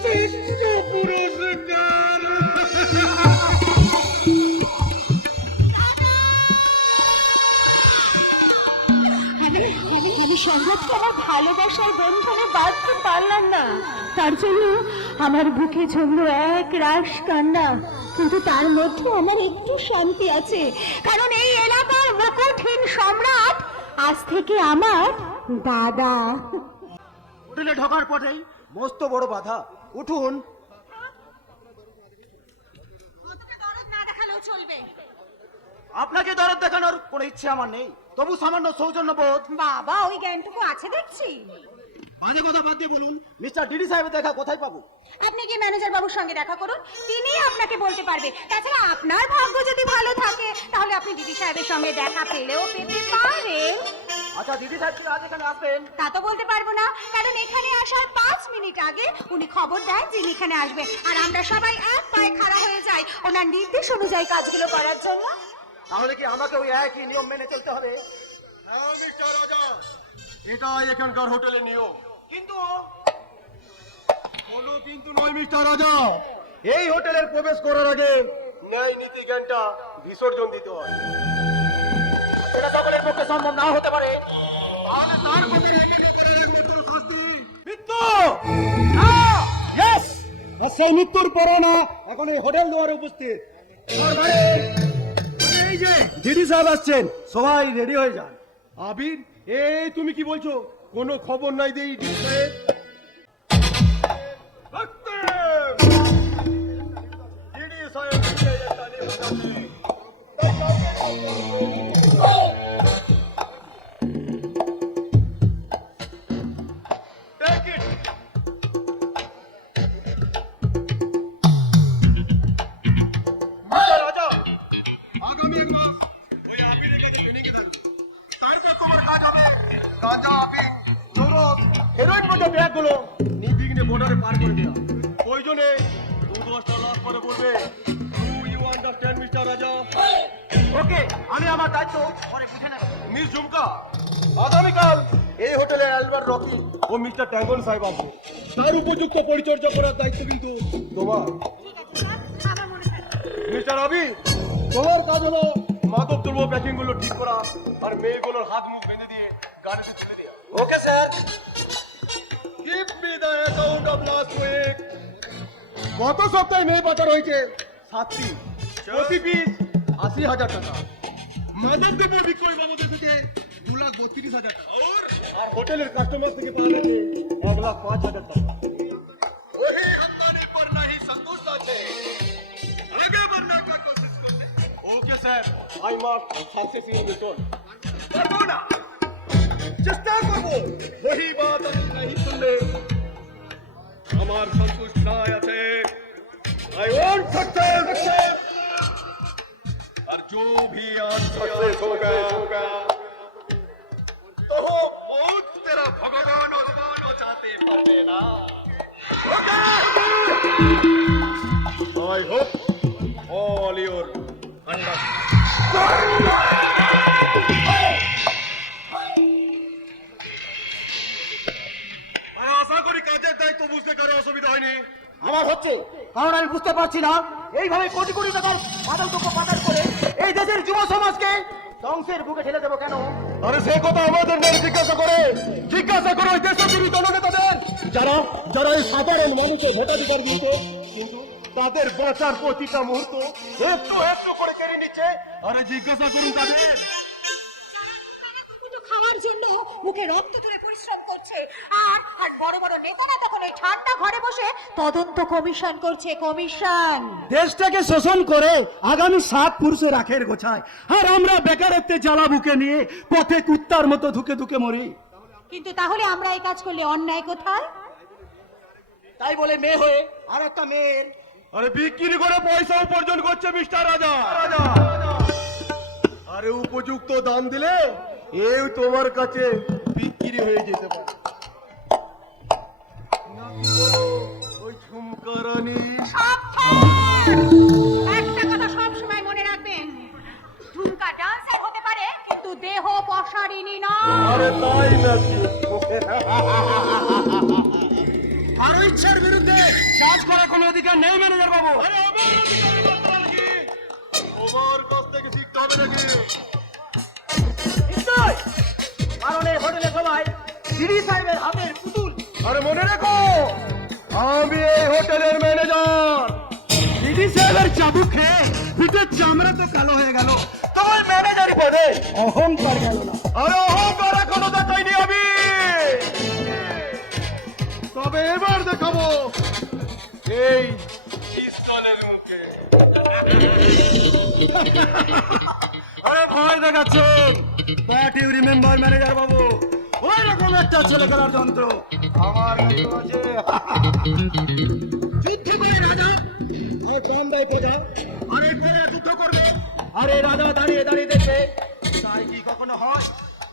শ্রেষ্ঠ পুরস্কার। আমি সম্রাটকে আমার ভালোবাসার বন্ধনে বাঁধতে পারলাম না। তার জন্য আমার বুকে জমলো এক রাশ কান্না। কিন্তু তার মধ্যে আমার একটু শান্তি আছে, কারণ এই এলাকার মুকুটহীন সম্রাট আজ থেকে আমার দাদা। হোটেলে ঢোকার পথেই মস্ত বড় বাধা। উঠুন। না দেখালেও চলবে। আপনাকে দরদ দেখানোর কোনো ইচ্ছে আমার নেই, তবু সামান্য সৌজন্য বোধ। বাবা, ওই জ্ঞানটুকু আছে দেখছি। বাজে কথা বাদ দিয়ে বলুন, মিস্টার ডিডি সাহেবের দেখা কোথায় পাবো? আপনি কি ম্যানেজার বাবুর সঙ্গে দেখা করুন, তিনি আপনাকে বলতে পারবে। তাছাড়া আপনার ভাগ্য যদি ভালো থাকে তাহলে আপনি দিদি সাহেবের সঙ্গে দেখা পেলেও পেতে পারেন। আচ্ছা, দিদি সাহেব কি আজ এখানে আসবেন? তা তো বলতে পারবো না, কারণ এখানে আসার 5 মিনিট আগে উনি খবর দেন যিনি এখানে আসবে, আর আমরা সবাই এক পায়ে খাড়া হয়ে যাই ওনার নির্দেশ অনুযায়ী কাজগুলো করার জন্য। তাহলে কি আমাকে ওই একই নিয়ম মেনে চলতে হবে? হ্যাঁ মিস্টার রাজা, এটাই এখানকার হোটেলের নিয়ম। কিন্তু কোনো কিন্তু নয় মিস্টার রাজা, এই হোটেলের প্রবেশ করার আগে ন্যায় নীতি জ্ঞানটা বিসর্জন দিতে হয়। সেটা সকলের পক্ষে সম্ভব নাও হতে পারে। তাহলে তার প্রতি অমান্য করার একমাত্র শাস্তি মৃত্যু। ইয়েস, সেই মৃত্যুর পরোয়ানা এখন এই হোটেল দুয়ারে উপস্থিত। এই যে ডিডি সাহেব আসছেন, সবাই রেডি হয়ে যান। আবির, এই তুমি কি বলছো? কোনো খবর নাই দেই ডিডি সাহেব? ডিডি সাহেব Take it. মিস্টার রাজা, আগামী এক মাস ওই আবিরের কাছে ট্রেনিংয়ে থাকবে। তারপর তোমার কাজ হবে গাঁজা, আবির, চোরস, হেরোইন মতো ব্যাগগুলো নির্বিঘ্নে বর্ডারে পার করে দেওয়া। প্রয়োজনে 2-10টা লাখ করে বলবে। ইউ আন্ডারস্ট্যান্ড মিস্টার রাজা? ওকে, আমি আমার দায়িত্ব পরে বুঝে নেব। মিস ঝুমকা, আগামীকাল এই হোটেলে অ্যালবার্ট রকি ও মিস্টার ট্যাঙ্গন সাহেব আসবে। তার উপযুক্ত পরিচর্যা করার দায়িত্ব কিন্তু তোমার। মিস্টার আবির, তোমার কাজ হলো মাদক দ্রব্য প্যাকিং গুলো ঠিক করা আর মেয়েগুলোর হাত মুখ বেঁধে দিয়ে গাড়িতে তুলে দেওয়া। Okay sir. Give me the account of last week. গত সপ্তাহে মেয়ে পাচার হয়েছে 7টি, প্রতি পিস 80,000 টাকা। মাদক দ্রব্য বিক্রয় বাবদের থেকে 2,32,000 টাকা, আর হোটেলের কাস্টমার থেকে পাওয়া গেছে 1,05,000 টাকা। ওহে আমদানি पर नहीं संतुष्ट আছে, आगे बढ़ने का कोशिश करते। Okay sir, I must success in mission. করবো না, চেষ্টা করবো। वही बात আমি नहीं सुनले আমার সন্তুষ্ট নাই আছে। I want success. আর जो भी आंसर होगा तो बहुत तेरा भगवान चाहते पारबे ना। I hope all your আশা করি কাজের দায়িত্ব বুঝতে কারো অসুবিধা হয়নি। আমার হচ্ছে, কারণ আমি বুঝতে পারছি না এইভাবে কোটি কোটি টাকার মাদকদ্রব্য পাচার করে এই দেশের যুব সমাজকে ধ্বংসের বুকে ঠেলে দেবো কেন? আরে সে কথা আমাদের নয়, জিজ্ঞাসা করো ওই দেশপ্রেমী দলনেতাদের যারা যারা এই সাধারণ মানুষের ভোটাধিকার দিচ্ছে, কিন্তু তাদের বাঁচার প্রতিটা মুহূর্ত একটু একটু করে কেড়ে নিচ্ছে। আরে জিজ্ঞাসা করুন তাদের। খাওয়ার জন্য মুখে রক্ত তুলে পরিশ্রম করছে, আর বড় বড় নেতারা তখন ওই ঠান্ডা ঘরে বসে তদন্ত কমিশন করছে। কমিশন দেশটাকে শোষণ করে আগামী 7 পুরুষের আখের গোছায়, আর আমরা বেকারত্বের জ্বালা বুকে নিয়ে পথে কুত্তার মতো ধুকে ধুকে মরি। কিন্তু তাহলে আমরা এই কাজ করলে অন্যায় কোথায়? তাই বলে মেয়ে হয়ে আর একটা মেয়ের আরে বিক্রি করে পয়সা উপার্জন করছে মিস্টার রাজা। আরে উপযুক্ত দাম দিলে এই তোমার কাছে বিক্রি হয়ে যেতে পারে। ওই ঝুমকা রানী একটা কথা সব সময় মনে রাখবেন, ঝুমকা ডান্সার হতে পারে কিন্তু দেহ পশারিনী নয়। আরে তাই নাকি? কারো ইচ্ছার বিরুদ্ধে কাজ করার কোনো অধিকার নেই ম্যানেজার বাবু। আরে আমার অধিকারের কথা নাকি? তোমার কাছ থেকে শিখতে হবে নাকি? নিশ্চয়, কারণ এই হোটেলে সবাই দিদি সাহেবের হাতের পুতুল। আরে মনে রেখো, আমি এই হোটেলের ম্যানেজার। দিদি সাহেবের চাবুক খেয়ে পিঠের চামড়া তো কালো হয়ে গেল, তোমার ম্যানেজারি পদে অহংকার গেল না। আরে অহংকার এখনো দেখাইনি আমি, তবে এবার দেখাবো এই পিস্তলের মুখে। আরে ভয় দেখাচ্ছেন, বাট ইউ রিমেম্বার ম্যানেজার বাবু, ওই রকম একটা ছেলে খেলার যন্ত্র আমার কাছে আছে। যুদ্ধ করে রাজা আর বান্দায় প্রজা, আর এই প্রজা যুদ্ধ করবে, আর এই রাজা দাঁড়িয়ে দাঁড়িয়ে দেখবে। তাই কি কখনো হয়?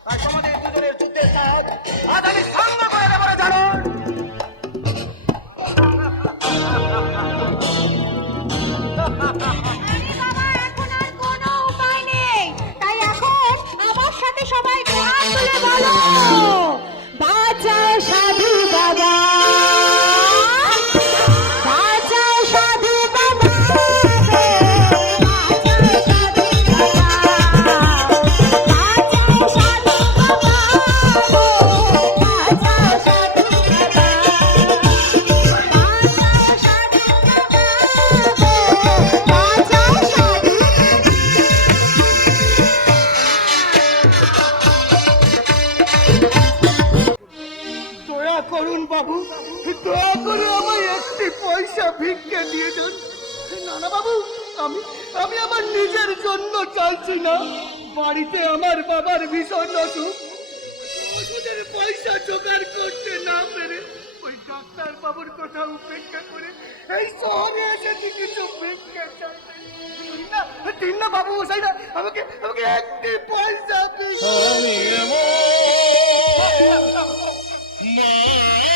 তাই তোমাদের দুজনের যুদ্ধের সাজ আজ আমি সাঙ্গ করে দেবো রে জানো। আরে বাবা, এখন আর কোনো উপায় নেই, তাই এখন আমার সাথে সবাই গান তুলে বলো, বাঁচাও সাধু বাবা, বাঁচাও সাধু বাবা, বাঁচাও সাধু বাবা, বাঁচাও সাধু বাবা, বাঁচাও সাধু বাবা, বাঁচাও সাধু বাবা, বাঁচাও সাধু। দয়া করুন বাবু, দয়া করে আমায় একটি পয়সা ভিক্ষে দিয়ে দেন। না না বাবু, আমি আমি আমার নিজের জন্য চাইছি না, বাড়িতে আমার বাবার ভীষণ অসুখ, ওষুধের পয়সা জোগাড় করতে না পেরে ওই ডাক্তার বাবুর কথা উপেক্ষা করে এই শহরে এসেছি কিছু ভিক্ষে চাইতে। দিন না বাবু, সেই না, আমাকে আমাকে একটি পয়সা দিন। আমি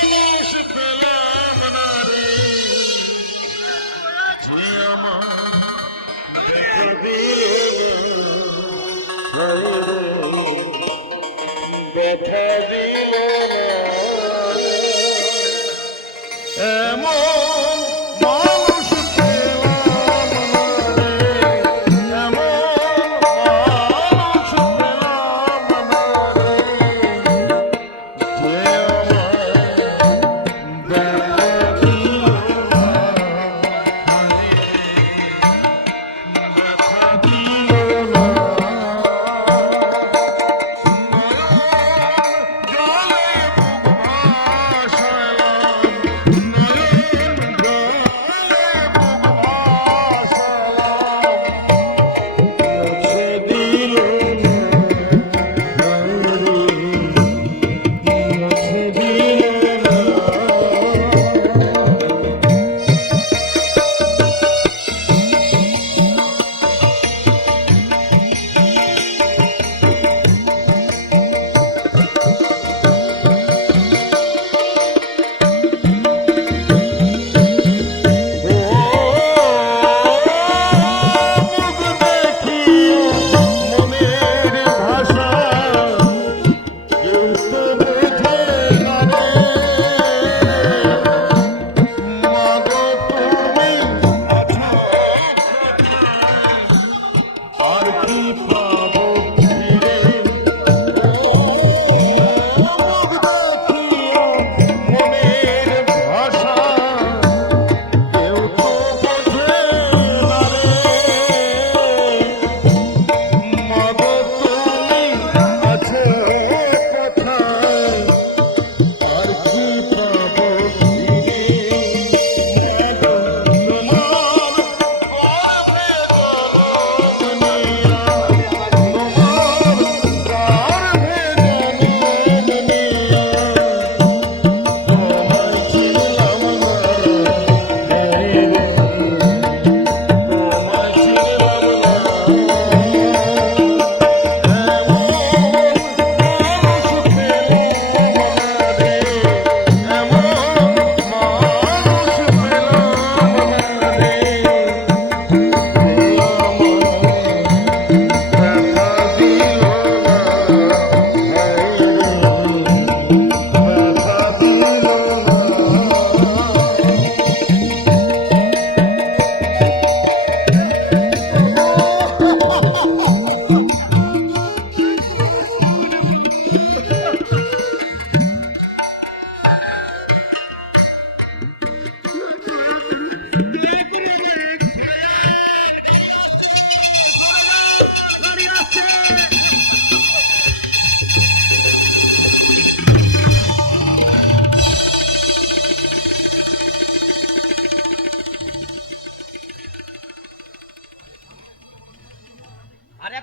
মানুষ পেলাম না রে, যে আমার দেখে দিল ব্যথা দিল এমন মানুষ পেলাম না রে, এমন মানুষ পেলাম না রে, যে আমার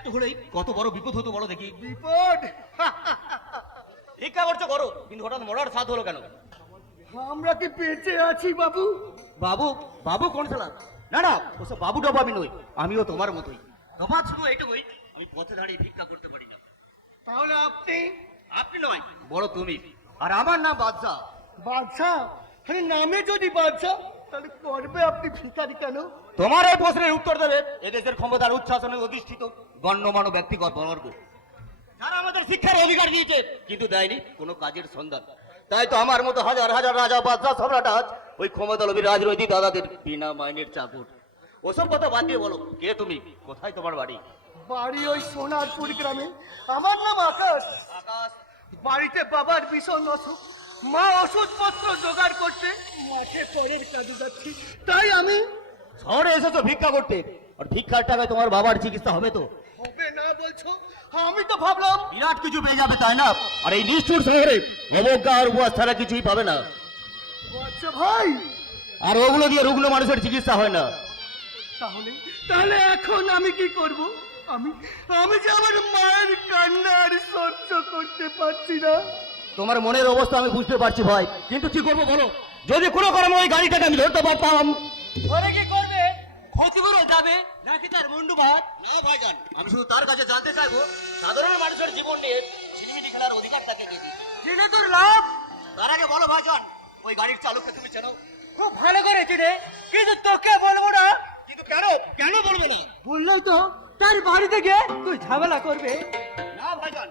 একটু হলেই কত বড় বিপদ হতো বলো দেখি। বিপদ? ভিক্ষা করছো করো, কিন্তু হঠাৎ মরার সাথ হলো কেন? আমরা কি বেঁচে আছি বাবু? বাবু? বাবু কোন ছেলা? না না, ওসব বাবু টাবু আমি নই, আমিও তোমার মতোই। তফাৎ শুধু এইটুকুই, আমি পথে দাঁড়িয়ে ভিক্ষা করতে পারি না। তাহলে আপনি? আপনি নয়, বড় তুমি। আর আমার নাম বাদশাহ। বাদশাহ? আরে নামে যদি বাদশাহ, তাহলে করবে আপনি ভিখারি কেন? তোমার এই প্রশ্নের উত্তর দেবে এদেশের ক্ষমতার উচ্ছ্বাসনে অধিষ্ঠিত গণ্যমান্য ব্যক্তিগত বর্গ, যারা আমাদের শিক্ষার অধিকার দিয়েছে কিন্তু দেয়নি কোনো কাজের সন্ধান। তাই তো আমার মতো হাজার হাজার রাজা বাদশাহ সম্রাট আজ ওই ক্ষমতালোভী রাজনৈতিক দাদাদের বিনা মাইনের চাকর। ওসব কথা বাদ দিয়ে বলো, কে তুমি, কোথায় তোমার বাড়ি? বাড়ি ওই সোনারপুর গ্রামে। আমার নাম আকাশ। আকাশ? বাড়িতে বাবার ভীষণ অসুখ, মা ওষুধপত্র জোগাড় করতে মাঠে পরের কাজে যাচ্ছি, তাই আমি। শহরে এসেছো ভিক্ষা করতে, আর ভিক্ষার টাকায় তোমার বাবার চিকিৎসা হবে তো? হবে না বলছো? আমি তো ভাবলাম বিরাট কিছু পেয়ে যাবে, তাই না? আর এই নিষ্ঠুর শহরে অবজ্ঞা আর উপহাস ছাড়া কিছুই পাবে না। আচ্ছা ভাই, আর ওগুলো দিয়ে রুগ্ন মানুষের চিকিৎসা হয় না। তাহলে তাহলে এখন আমি কি করব? আমি আমি যে আমার মায়ের কান্না আর সহ্য করতে পারছি না। তোমার মনের অবস্থা আমি বুঝতে পারছি ভাই, কিন্তু কি করবো বলো? যদি কোনো কারণে ওই গাড়িটাকে আমি ধরতে পারতাম। ঘরে কি করবে? ক্ষতিগুলো যাবে নাকি তার মুন্ডু ভাত? না ভাইজান, আমি শুধু তার কাছে জানতে চাইবো সাধারণ মানুষের জীবন নিয়ে ছিনিমিনি খেলার অধিকার তাকে কে দিয়েছে? চিনে তোর লাভ? তার আগে বলো ভাইজান, ওই গাড়ির চালককে তুমি চেনো? খুব ভালো করে চিনে, কিন্তু তোকে বলবো না। কিন্তু কেন, কেন বলবে না? বললেই তো তার বাড়িতে গিয়ে তুই ঝামেলা করবে। না ভাইজান,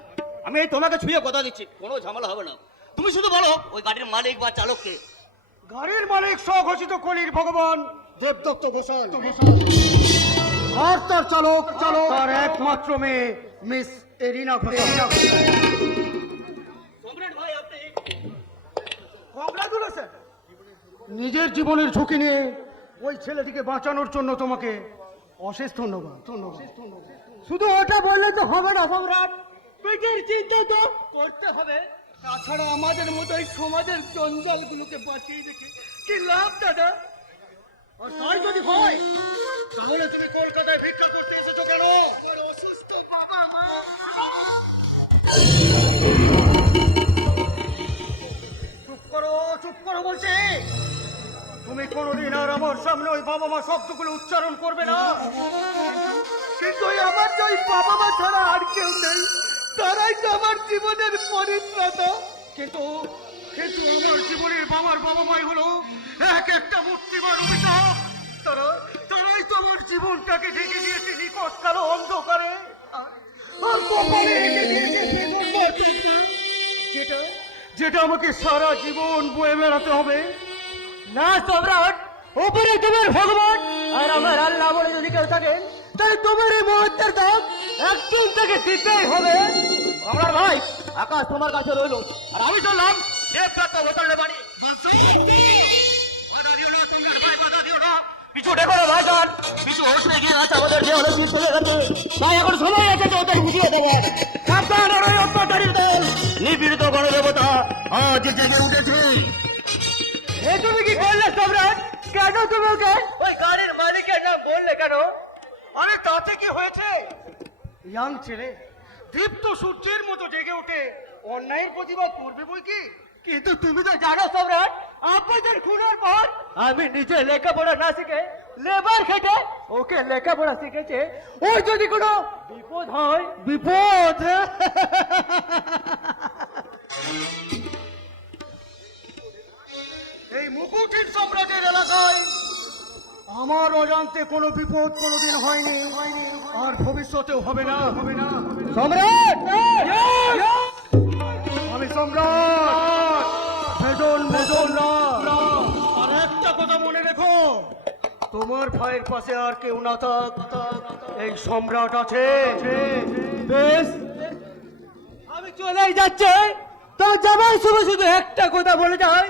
আমি এই তোমাকে ছুঁয়ে কথা দিচ্ছি, কোনো ঝামেলা হবে না। তুমি শুধু বলো ওই গাড়ির মালিক বা চালককে। গাড়ির মালিক স্বঘোষিত কলির ভগবান দেবদত্ত ঘোষাল, আর তার চালক তার একমাত্র মেয়ে মিস এরিনা ঘোষাল। সম্রাট ভাই, আপনি কংগ্রাচুলেশন। নিজের জীবনের ঝুঁকি নিয়ে ওই ছেলেটিকে বাঁচানোর জন্য তোমাকে অশেষ ধন্যবাদ। শুধু ওটা বললে তো হবে না সম্রাট, পেটের চিন্তা তো করতে হবে। তাছাড়া আমাদের মতো এই সমাজের জঞ্জালগুলোকে বাঁচিয়ে রেখে কি লাভ দাদা? আর তাই যদি হয়, তাহলে তুমি কলকাতায় ভিক্ষা করতে এসেছো কেন? আমার অসুস্থ বাবা মা। চুপ করো বলছি। তুমি কোনোদিন আর আমার সামনে ওই বাবা মা শব্দগুলো উচ্চারণ করবে না। কিন্তু আমার তো ওই বাবা মা ছাড়া আর কেউ নেই, তারাই তো আমার জীবনের পরিত্রাতা। কিন্তু কিন্তু আমার জীবনের বাবার বাবা মাই হলো এক একটা মূর্তিমান অভিশাপ। তারাই তো আমার জীবনটাকে ঢেকে দিয়েছে নিকট কালো অন্ধকারে, আর কপালে এঁকে দিয়েছে বেদনার যন্ত্রণা, যেটা আমাকে সারা জীবন বয়ে বেড়াতে হবে। না সম্রাট, উপরে তোমার ভগবান আর আমার আল্লাহ বলে যদি কেউ থাকেন, তাহলে তোমার এই মুহূর্তের দাম একদম থেকে দিতেই হবে। সম্রাট ভাই, আকাশ তোমার কাছে রইলো, আর আমি চললাম দেবদত্ত ঘোষালের বাড়ি। বাধা দিও না সম্রাট ভাই, বাধা দিও না। পিছু ডেকো না ভাইজান, পিছু হটতে গিয়ে আছে আমাদের যে হলো পিছ চলে গেছে। তাই এখন সময় আছে যে ওদের বুঝিয়ে দেবো। সাবধান, আর ওই অত্যাচারীর দল নিপীড়িত গণদেবতা আজ জেগে উঠেছে। এ তুমি কি করলে সম্রাট? কেন তুমি ওকে ওই গাড়ির মালিকের নাম বললে কেন? আরে তাতে কি হয়েছে? ইয়াং ছেলে দীপ্ত সূর্যের মতো জেগে ওঠে, অন্যায়ের প্রতিবাদ করবে বই কি। কিন্তু তুমি তো জানো সম্রাট, আপনাদের খুনের পর আমি নিজে লেখাপড়া না শিখে লেবার খেটে ওকে লেখাপড়া শিখেছে। ওর যদি কোনো বিপদ হয়, বিপদ এই মুকুটের সম্রাটের এলাকায় আমার অজান্তে কোনো বিপদ কোনোদিন হয়নি, আর ভবিষ্যতেও হবে না। সম্রাট আমি সম্রাট, ভেজন ভেজন আর একটা কথা মনে রেখো, তোমার ভাইয়ের পাশে আর কেউ না থাক, এই সম্রাট আছে। বেশ, আমি চলেই যাচ্ছি। তো যাবার সময় শুধু একটা কথা বলে যায়,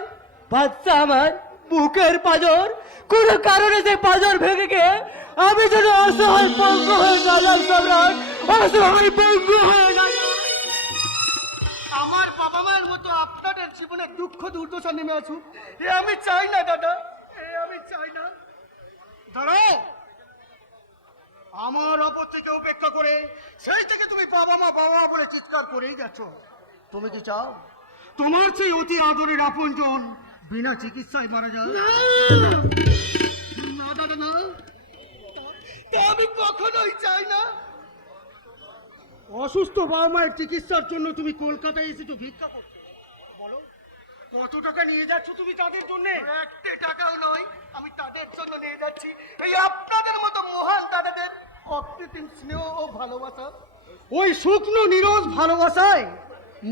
বাচ্চা আমার বুকের পাঁজর, কোন কারণে যে পাঁজর ভেঙে গিয়ে আমি যেন অসহায় পঙ্গু হয়ে গেলাম সম্রাট, অসহায় পঙ্গু হয়ে গেলাম। আমার বাবা মায়ের মতো আপনাদের জীবনে দুঃখ দুর্দশা নেমে আসুক, এ আমি চাই না দাদা, এ আমি চাই না। দাঁড়াও, আমার অপর থেকে উপেক্ষা করে করেই যাচ্ছ। তুমি কি চাও তোমার সেই অতি আদরের আপনজন বিনা চিকিৎসায় মারা যায়? না দাদা না, তা আমি কখনোই চাই না। অসুস্থ বাবা মায়ের চিকিৎসার জন্য তুমি কলকাতায় এসেছো ভিক্ষা করতে। বলো কত টাকা নিয়ে যাচ্ছ তুমি তাদের জন্য? একটা টাকাও নয়, আমি তাদের জন্য নিয়ে যাচ্ছি এই আপনাদের মতো মহান দাদাদের অকৃত্রিম স্নেহ ও ভালোবাসা। ওই শুকনো নিরোজ ভালোবাসায়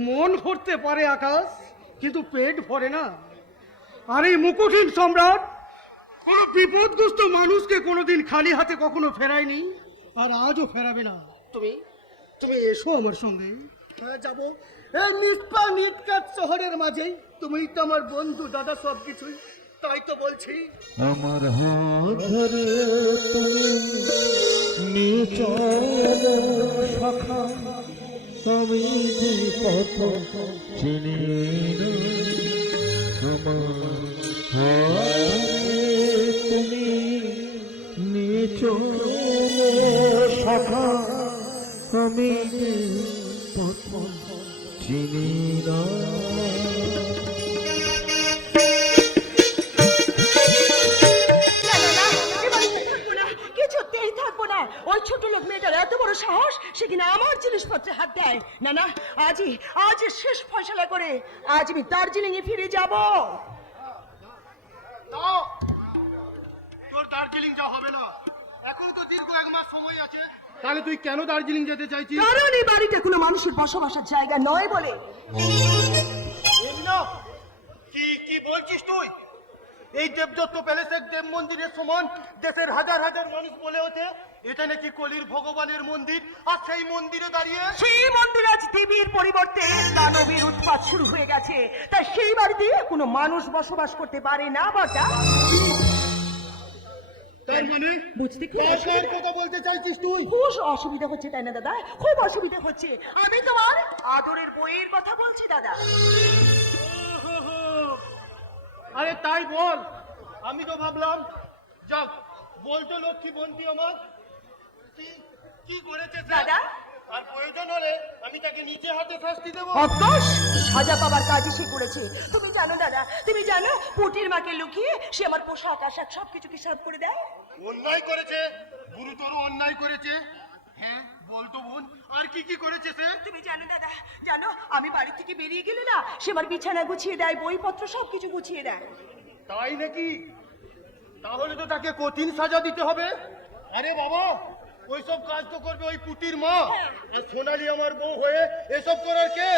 মন ভরতে পারে আকাশ, কিন্তু পেট ভরে না। আর এই মুকুটহীন সম্রাট কোন বিপদগ্রস্ত মানুষকে কোনোদিন খালি হাতে কখনো ফেরায়নি, আর আজও ফেরাবে না। তুমি তুমি এসো আমার সঙ্গে। হ্যাঁ যাবো, এই নিষ্পা নিৎকাত শহরের মাঝেই। তুমিই তো আমার বন্ধু দাদা, সব কিছুই। তাই তো বলছি, আমার হাত ধরে তুমি নিয়ে চলো সখা, আমি যে পথ চিনি না। আমার হাত ধরে তুমি নিয়ে চলো সখা, আমি যে পথ চিনি না। কিছুতেই থাকবো না। ওই ছোট লোক মেয়েটার এত বড় সাহস, সে কিনা আমার জিনিসপত্রে হাত দেয়। না না, আজই শেষ ফয়সালা করে আজ আমি দার্জিলিং এ ফিরে যাব। তোর দার্জিলিং যা হবে না, এখনো তো দীর্ঘ 1 মাস সময় আছে। তাহলে তুই কেন দার্জিলিং যেতে চাইছিস? কারণ এই বাড়িটা কোনো মানুষের বসবাসের জায়গা নয় বলে। কি কি বলছিস তুই? এই দেবদত্ত প্যালেসের দেব মন্দিরের সমান দেশের হাজার হাজার মানুষ বলে ওঠে এটা নাকি কলির ভগবানের মন্দির, আর সেই মন্দিরে দাঁড়িয়ে সেই মন্দিরে আজ দেবীর পরিবর্তে দানবীর উৎপাত শুরু হয়ে গেছে। তাই সেই বাড়িতে কোনো মানুষ বসবাস করতে পারে না বটা। তার মানে বুঝতে কার কথা বলতে চাইছিস তুই? খুব অসুবিধা হচ্ছে তাই না দাদা? খুব অসুবিধা হচ্ছে। আমি তোমার আদরের বইয়ের কথা বলছি দাদা। আরে তাই বল, আমি তো ভাবলাম যাক বলতো লক্ষ্মী বন্টি আমার কি কি করেছে সে? দাদা, আর প্রয়োজন হলে আমি তাকে নিচে হাতে শাস্তি দেবো। অবশ সাজা পাবার কাজই সে করেছে। তুমি জানো দাদা, তুমি জানো পুটির মাকে লুকিয়ে সে আমার পোশাক আশাক সবকিছুকে সাফ করে দেয়। অন্যায় করেছে, গুরুতর অন্যায় করেছে। হ্যাঁ বলতো বোন, আর কি কি করেছে সে? তুমি জানো দাদা, জানো আমি বাড়ি থেকে বেরিয়ে গেলে না সে আমার বিছানা গুছিয়ে দেয়, বইপত্র সবকিছু গুছিয়ে দেয়। তাই নাকি? তাহলে তো তাকে কঠিন সাজা দিতে হবে। আরে বাবা, ওইসব কাজ তো করবে ওই পুটির মা, আর সোনালি আমার বউ হয়ে এসব করার কে?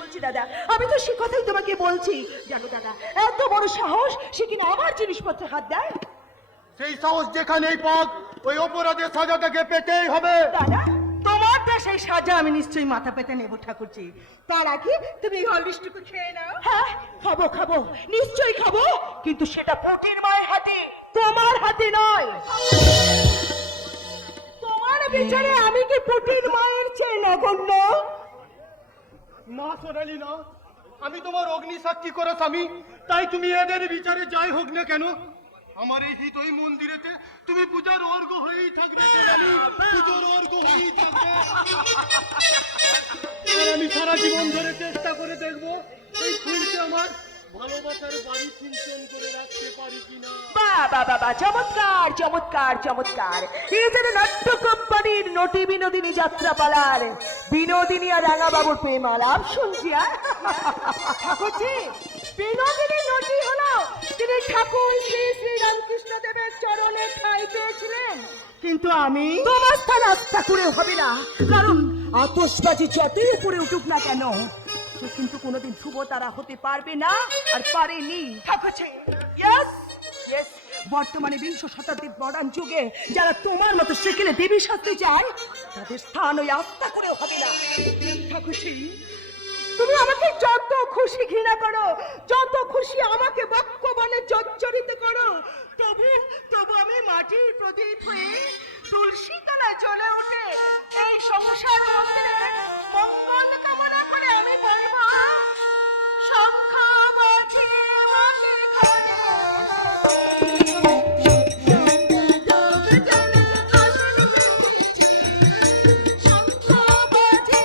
বলছি দাদা, আমি তো সে কথাই তোমাকে বলছি। জানো দাদা, এত বড় সাহস সে কিনা আমার জিনিসপত্রে হাত দেয়। সেই সাহস যেখানেই পাক ওই অপরাধের সাজা তাকে পেতেই হবে। দাদা, তোমার দেশে সাজা আমি নিশ্চয়ই মাথা পেতে নেব ঠাকুরজি। তার আগে তুমি হলবিষ্টুকু খেয়ে নাও। হ্যাঁ খাবো খাবো, নিশ্চয়ই খাবো, কিন্তু সেটা পুটির মায়ের হাতে, তোমার হাতে নয়। তোমার বিচারে আমি কি পুটির মায়ের চেয়ে নগণ্য? না সোনালি না, আমি তোমার অগ্নি সাক্ষী করো স্বামী। তাই তুমি এদের বিচারে যাই হোক না কেন, আমার এই হিতই মন্দিরেতে তুমি পূজার অর্ঘ হয়েই থাকবে সোনালি, পূজার অর্ঘ হয়েই থাকবে। আর আমি সারা জীবন ধরে চেষ্টা করে দেখবো এই ফুলকে আমার ভালোবাসার বাড়ি সিঞ্চন করে রাখতে পারি কিনা। বাবা বাবা, চমৎকার চমৎকার চমৎকার। এই যেন নাট্য কোম্পানির নটি বিনোদিনী যাত্রাপালার বিনোদিনী আর রাঙা বাবুর প্রেম আলাপ শুনছি। আর ঠাকুরজি, বিনোদিনী নটি হলো তিনি ঠাকুর শ্রী শ্রী রামকৃষ্ণ দেবের চরণে ঠাঁই পেয়েছিলেন। কিন্তু আমি তোমার স্থান আস্থা করে হবে না, কারণ আতশবাজি যতই উপরে উঠুক না কেন সে কিন্তু কোনোদিন ধ্রুব তারা হতে পারবে না, আর পারেনি। ঠাকুরজি, ইয়েস ইয়েস, বর্তমানে 20 শতাব্দীর মডার্ন যুগে যারা তোমার মতো সেকেলে দেবী সাজতে চায় তাদের স্থান ওই আস্থা করেও হবে না। ঠাকুরজি, তুমি আমাকে যত খুশি ঘৃণা করো, যত খুশি আমাকে বক্কবনে জর্জরিত করো, তবু আমি মাটির প্রদীপ হয়ে তুলসী তলায় জ্বলে উঠে এই সংসার মন্দিরে মঙ্গল কামনা করে আমি বলবো, সংখ্যা বাজে মাঝে ঘরে সংখ্যা বাজে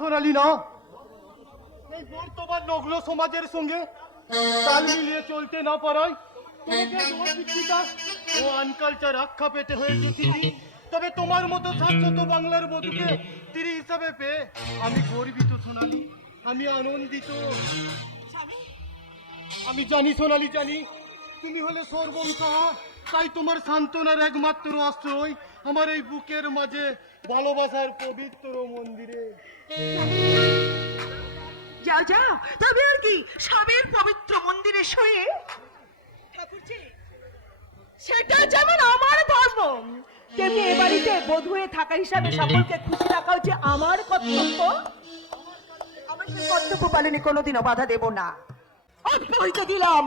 সোনালি না, এই বর্তমান নগ্ন সমাজের সঙ্গে তাল মিলিয়ে চলতে না পারায় তোমাকে অশিক্ষিতা ও আনকালচার আখ্যা পেতে হয়েছে তিনি। তবে তোমার মতো শাশ্বত বাংলার বধূকে স্ত্রী হিসাবে পেয়ে আমি গর্বিত সোনালি, আমি আনন্দিত। আমি জানি সোনালি, জানি তুমি হলে সর্বংসা, তাই তোমার সান্ত্বনার একমাত্র আশ্রয় আমার এই বুকের মাঝে ভালোবাসার পবিত্র মন্দিরে। যাও যাও, তবে আর কি স্বামীর পবিত্র মন্দিরে শুয়ে ঠাকুরজি, সেটা যেমন আমার ধর্ম, তেমনি এ বাড়িতে বধূ হয়ে থাকা হিসাবে সকলকে খুশি রাখা হচ্ছে আমার কর্তব্য। আমি সেই কর্তব্য পালনে কোনোদিনও বাধা দেব না। অব্যাহতি দিলাম।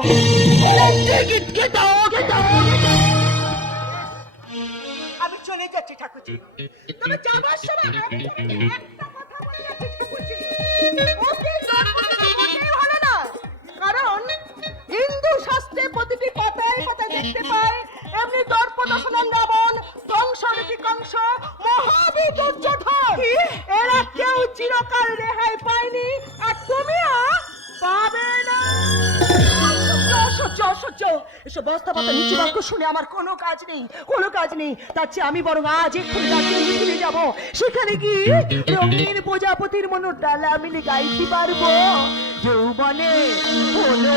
আমি চলে যাচ্ছি ঠাকুরজি, তবে যাবার সময় একটা কথা বলে যাচ্ছি ঠাকুরজি, ওকে জন্মদিনে মোটেই ভালো না। কারণ হিন্দু শাস্ত্রে প্রতিটি পাতায় পাতায় দেখতে পায় এমনি দর্পদশনের রাবণ, ধ্বংসরূপী কংস, মহাবীর দুর্যোধন, এরা কেউ চিরকাল রেহাই পায়নি, আর তুমিও পাবে না। অসহ্য অসহ্য, এসব বস্তা পাতা নিচু বাক্য শুনে আমার কোনো কাজ নেই, কোনো কাজ নেই। তার চেয়ে আমি বরং আজ এক্ষুনি রাজ্যে মিছিলে যাব, সেখানে গিয়ে রঙিন প্রজাপতির মনোর ডালা মিলে গাইতে পারবো। যৌবনে বলো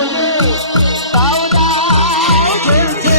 পাওনা জ্বলছে,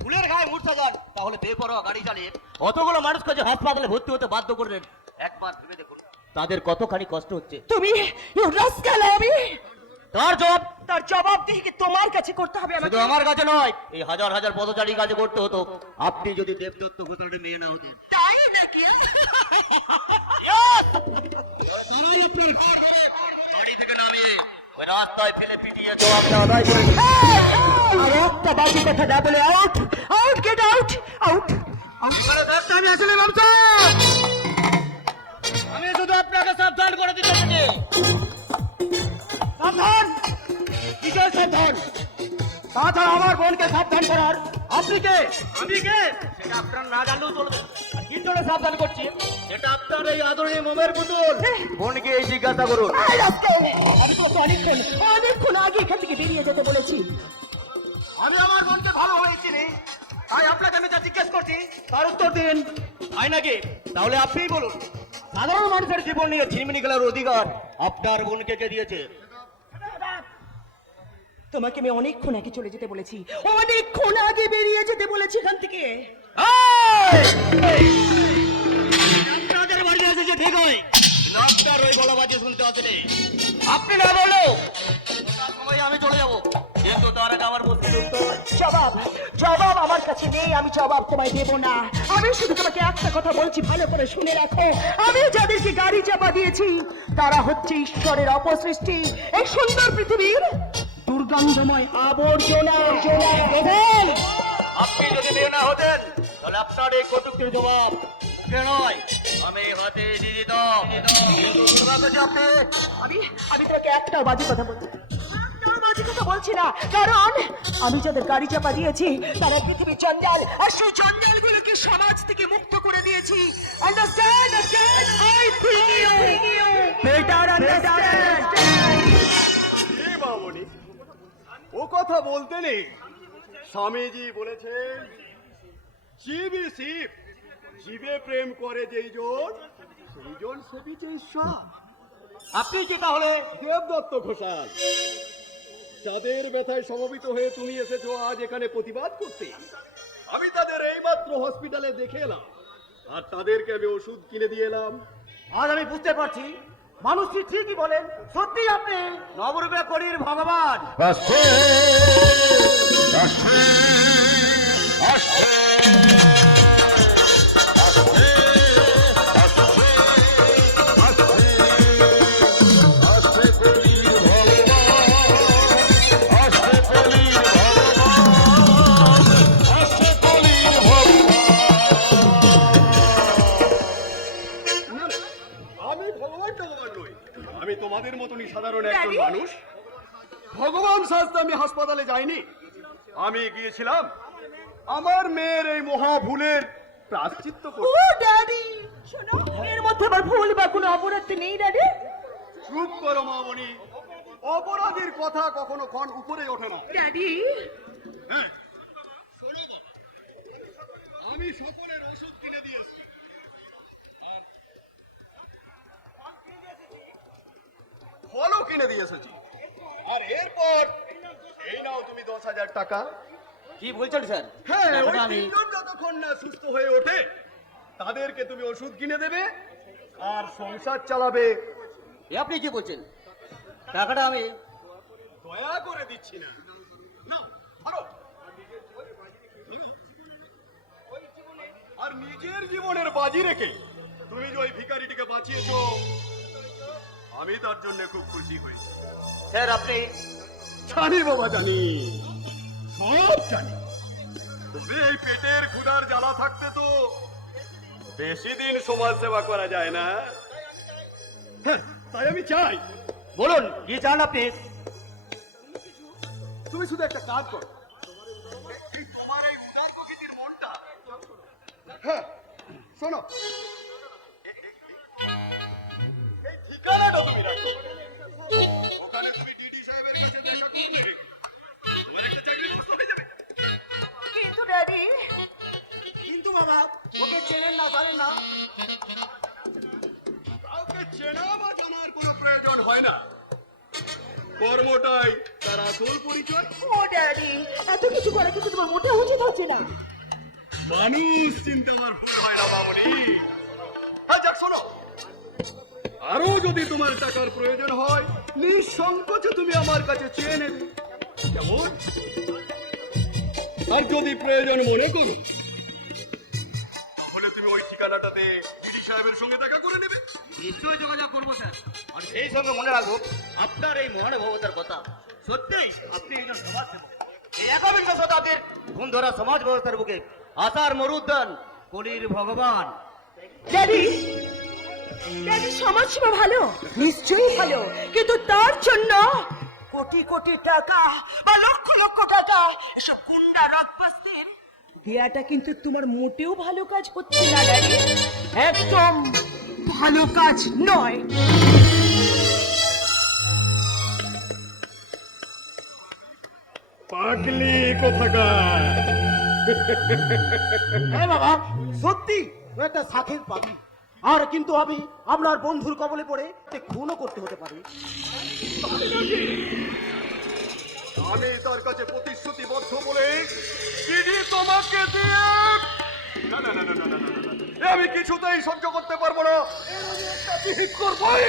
ফুলের গায়ে মূর্ছা যান, তাহলে বেপরোয়া গাড়ি চালিয়ে অতগুলো মানুষকে যে হাসপাতালে ভর্তি হতে বাধ্য করলেন, একবার ভেবে দেখুন তাদের কতখানি কষ্ট হচ্ছে। তুমি আমি তার জবাব দিয়ে তোমার কাছে করতে হবে। শুধু আমার কাছে নয়, এই হাজার হাজার পদচারীর কাছে করতে হতো, আপনি যদি দেবদত্ত ঘোষণাটা মেয়ে না হতেন। তাই নাকি? গাড়ি থেকে নামিয়ে ওই রাস্তায় ফেলে পিটিয়ে জবাবটা আদায় করেছে। আর একটা বাজে কথা না বলে out out, get out out. আমি আসলে আমি শুধু আপনাকে সাবধান করে দিতে চাই। সাবধান, কিসের সাবধান? তাছাড়া আমার বোনকে সাবধান করার আপনি কে? আমি কে সেটা আপনার না জানলেও চলবে। আর কি জন্য সাবধান করছি সেটা আপনার এই আদরণীয় মোমের পুতুল বোনকে এই জিজ্ঞাসা করুন। আমি তো অনেকক্ষণ আগে এখান থেকে বেরিয়ে যেতে বলেছি। আমি আমার বোনকে ভালোভাবে চিনি, তাই আপনাকে আমি যা জিজ্ঞেস করছি তার উত্তর দিন। তাই নাকি? তাহলে আপনিই বলুন, সাধারণ মানুষের জীবন নিয়ে ছিনিমিনি খেলার অধিকার আপনার বোনকে কে দিয়েছে? তোমাকে আমি অনেকক্ষণ আগে চলে যেতে বলেছি, অনেকক্ষণ আগে বেরিয়ে যেতে বলেছি এখান থেকে। আপনাদের বাড়ি এসেছে ঠিক হয়, আপনার ওই গলাবাজি শুনতে আসেনি। আপনি না বলো সময় আমি চলে যাবো, কিন্তু তার আগে আমার বলতে জবাব জবাব আমার কাছে নেই, আমি জবাব তোমায় দেব না। আমি শুধু তোমাকে একটা কথা বলছি, ভালো করে শুনে রাখো। আমি যাদেরকে গাড়ি চাপা দিয়েছি তারা হচ্ছে ঈশ্বরের অপসৃষ্টি, এই সুন্দর পৃথিবীর দুর্গন্ধময় আবর্জনা। আপনি যদি মেয়ে না হতেন তাহলে আপনার এই কটুক্তির জবাব মুখে নয় আমি হাতে দিয়ে দিতাম। আমি তোমাকে একটা বাজে কথা বলছি, একটাও বাজে কথা বলছি না, কারণ আমি যাদের গাড়ি চাপা দিয়েছি তারা পৃথিবীর জঞ্জাল, আর সেই জঞ্জালগুলোকে সমাজ থেকে মুক্ত করে দিয়েছি। Understand? I think you better understand. ও কথা বলতে নেই। স্বামীজি বলেছেন জীবই শিব, জীবে প্রেম করে যেই জন সেই জন সেবিছে ঈশ্বর। আপনি কি তাহলে দেবদত্ত ঘোষাল, যাদের ব্যথায় সমবেত হয়ে তুমি এসেছো আজ এখানে প্রতিবাদ করতে, আমি তাদের এইমাত্র হসপিটালে দেখে এলাম আর তাদেরকে আমি ওষুধ কিনে দিয়ে এলাম। আজ আমি বুঝতে পারছি মানুষটি ঠিকই বলেন, সত্যি আপনি নবরূপে কলির ভগবান। আসছে আসছে আসছে আমি ভগবান নই, আমি তোমাদের মতনই সাধারণ একজন মানুষ। ভগবান সাজতে আমি হাসপাতালে যাইনি, আমি গিয়েছিলাম আমার মেয়ের এই মহা ভুলের প্রায়শ্চিত্ত ও করতে। ড্যাডি, শোনো, এর মধ্যে আবার ভুল বা কোনো অপরাধ তো নেই ড্যাডি। চুপ করো মামনি, অপরাধীর কথা কখনো ক্ষণ উপরে ওঠে না। ড্যাডি, হ্যাঁ, শোনো বাবা, আমি সকলের ওষুধ কিনে দিয়েছি, ফলও কিনে দিয়ে এসেছি, আর এরপর এই নাও তুমি 10,000 টাকা। কি বলছেন স্যার? হ্যাঁ, ওই টাকাটা আমি তিনজন যতক্ষণ না সুস্থ হয়ে ওঠে তাদেরকে তুমি ওষুধ কিনে দেবে আর সংসার চালাবে। এ আপনি কি বলছেন? টাকাটা আমি দয়া করে দিচ্ছি না, না ধরো। আর নিজের জীবনের বাজি রেখে তুমি যে ওই ভিখারিটিকে বাঁচিয়েছো, আমি তার জন্য খুব খুশি হয়েছি। স্যার আপনি জানি বাবা, জানি, সব জানি। তবে এই পেটের ক্ষুধার জ্বালা থাকতে তো বেশি দিন সমাজ সেবা করা যায় না। হ্যাঁ, তাই আমি চাই বলুন কি চান আপনি? তুমি শুধু একটা কাজ করো, এই তোমার এই উদার প্রকৃতির মনটা, হ্যাঁ শোনো, এই ঠিকানাটা তুমি রাখো, ওখানে তুমি ডিডি সাহেবের কাছে দেখা করলে তোমার একটা চাকরি ব্যবস্থা হয়ে যাবে। কিন্তু ড্যাডি, কিন্তু বাবা ওকে চেনেন না, জানেন না। কাউকে চেনা বা জানার কোনো প্রয়োজন হয় না, কর্মটাই তার আসল পরিচয়। ও ড্যাডি, এত কিছু করা কিন্তু তোমার মোটেও উচিত হচ্ছে না। মানুষ চিনতে আমার ভুল হয় না মামনি। হ্যাঁ যাক, শোনো, আরো যদি তোমার টাকার প্রয়োজন হয় নিঃসংকোচে তুমি আমার কাছে চেয়ে নেবে, কেমন? আর যদি প্রয়োজন মনে করো তাহলে তুমি ওই ঠিকানাটাতে ডিডি সাহেবের সঙ্গে দেখা করে নেবে। নিশ্চয়ই যোগাযোগ করবো স্যার, আর সেই সঙ্গে মনে রাখবো আপনার এই মহানুভবতার কথা। সত্যিই আপনি একজন সমাজসেবক। এই একবিংশ শতাব্দীর ধরা সমাজ ব্যবস্থার বুকে আশার মরুদ্যান কলির ভগবান। ড্যাডি, ড্যাডি, সমাজসেবা ভালো, নিশ্চয়ই ভালো, কিন্তু তার জন্য কোটি কোটি টাকা বা লক্ষ লক্ষ টাকা এসব গুন্ডা রাজপাস্তির দেয়াটা কিন্তু তোমার মোটেও ভালো কাজ হচ্ছে না ড্যাডি, একদম ভালো কাজ নয়। পাগলি কোথাকার। হ্যাঁ বাবা, সত্যি ও একটা শাখের পাখি। আর কিন্তু আমি আপনার বন্ধুর কবলে পড়ে খুনও করতে হতে পারে। আমি তার কাছে প্রতিশ্রুতিবদ্ধ বলে দিদি তোমাকে দিয়ে না না না না না না না না, এ আমি কিছুতেই সহ্য করতে পারবো না, এর আমি একটা বিহিত করবোই।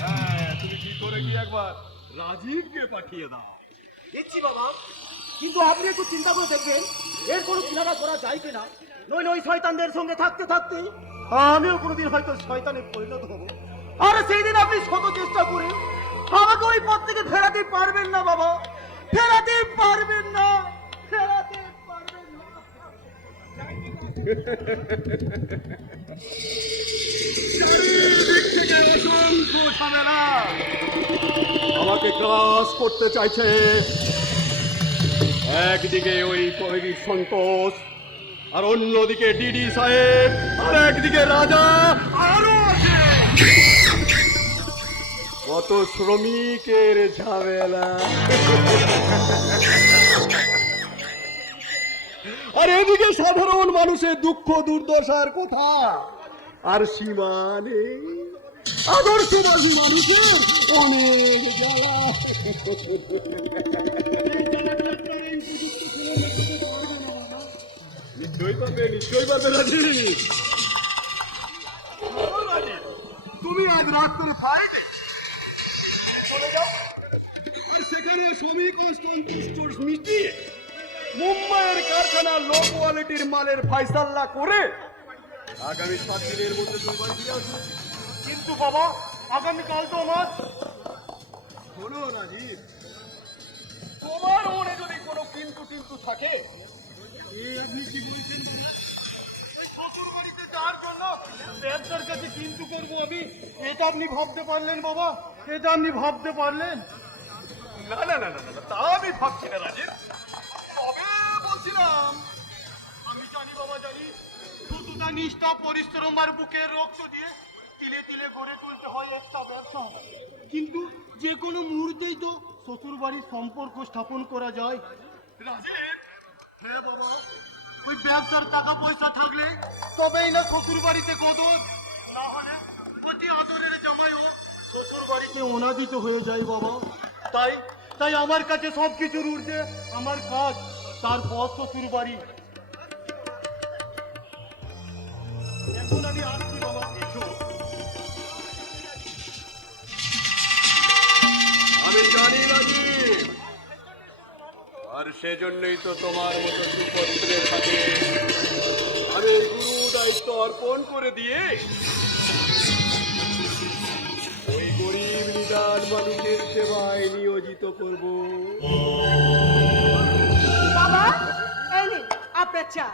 হ্যাঁ, তুমি কি করে কি একবার রাজীবকে পাঠিয়ে দাও। দেখছি বাবা, কিন্তু আপনি একটু চিন্তা করে দেখবেন এর কোনো কিনারা করা যায় কিনা। নইলে ওই শয়তানদের সঙ্গে থাকতে থাকতে আমিও কোনোদিন হয়তো শয়তানে পরিণত হবো। আর সেই দিন আপনি শত চেষ্টা করে আমাকে ওই পথ থেকে ফেরাতে পারবেন না বাবা, ফেরাতে পারবেন না, ফেরাতে পারবেন না। চারিদিক থেকে অসংখ্য ঝামেলা আমাকে গ্রাস করতে চাইছে। একদিকে ওই সন্তোষ, আর অন্যদিকে ডিডি সাহেব, আর একদিকে রাজা, আরো আছে কত কত শ্রমিকের ঝামেলা। আর এদিকে সাধারণ মানুষের দুঃখ দুর্দশার কথা আর সীমা নেই। আদর্শবাদী মানুষের অনেক জ্বালা। নিশ্চয়ই পারবে, নিশ্চয়ই পারবে রাজীব। তুমি আজ রাত করে ফাইটে চলে যাও, আর সেখানে শ্রমিক ও সন্তুষ্ট মিটিয়ে মুম্বাইয়ের কারখানার লো কোয়ালিটির মালের ফাইসাল্লা করে আগামী 7 দিনের মধ্যে তুমি বাড়ি ফিরে আসবে। কিন্তু বাবা, আগামীকাল তো আমার। শোনো রাজীব, তোমার মনে যদি কোনো কিন্তু টিন্তু থাকে, আপনি কি বলছেন বাবা? ওই শ্বশুর বাড়িতে যাওয়ার জন্য ব্যবসার কাছে কিন্তু করবো আমি, এটা আপনি ভাবতে পারলেন বাবা? এটা আপনি ভাবতে পারলেন? না না না না না, তা আমি ভাবছি না রাজীব। তবে বলছিলাম, আমি জানি বাবা, জানি শুধুটা নিষ্ঠা পরিশ্রম আর বুকের রক্ত দিয়ে তিলে তিলে গড়ে তুলতে হয় একটা ব্যবসা। কিন্তু যে কোনো মুহূর্তেই তো শ্বশুর বাড়ির সম্পর্ক স্থাপন করা যায়। রাজীব, হ্যাঁ বাবা, ওই ব্যবসার টাকা পয়সা থাকলে তবেই না শ্বশুর বাড়িতে কদর, না হলে অতি আদরের জামাইও শ্বশুর বাড়িতে অনাদিত হয়ে যায় বাবা। তাই তাই আমার কাছে সব কিছুর ঊর্ধ্বে আমার কাজ, তারপর শ্বশুর বাড়ি। এখন আমি আসছি বাবা। এসো। আমি জানি রাজীব, আর সেজন্যই তো তোমার মতো সুপুত্রের হাতে আমি এই গুরু দায়িত্ব অর্পণ করে দিয়ে এই গরিব নিদান মানুষের সেবায় নিয়োজিত করব। বাবা, এই নিন আপনার চা।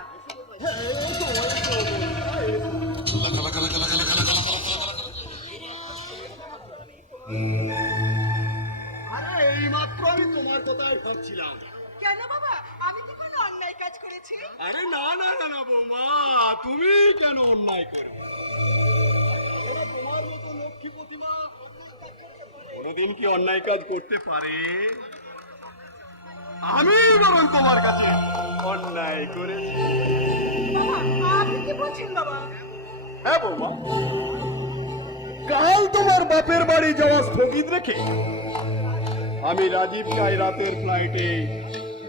আরে এই মাত্র আমি তোমার কথাই ভাবছিলাম। কেন বাবা, আমি কি কোনো অন্যায় কাজ করেছি? আরে না না না না বৌমা, তুমি কেন অন্যায় করবে? এরা তোমার মতো লক্ষ্মী প্রতিমা কোনোদিন কি অন্যায় কাজ করতে পারে? আমি বরং তোমার কাছে অন্যায় করেছি। বাবা, আপনি কি বলছেন বাবা? হ্যাঁ বৌমা, কাল তোমার বাপের বাড়ি যাওয়া স্থগিত রেখে আমি রাজীবকে আজ রাতের ফ্লাইটে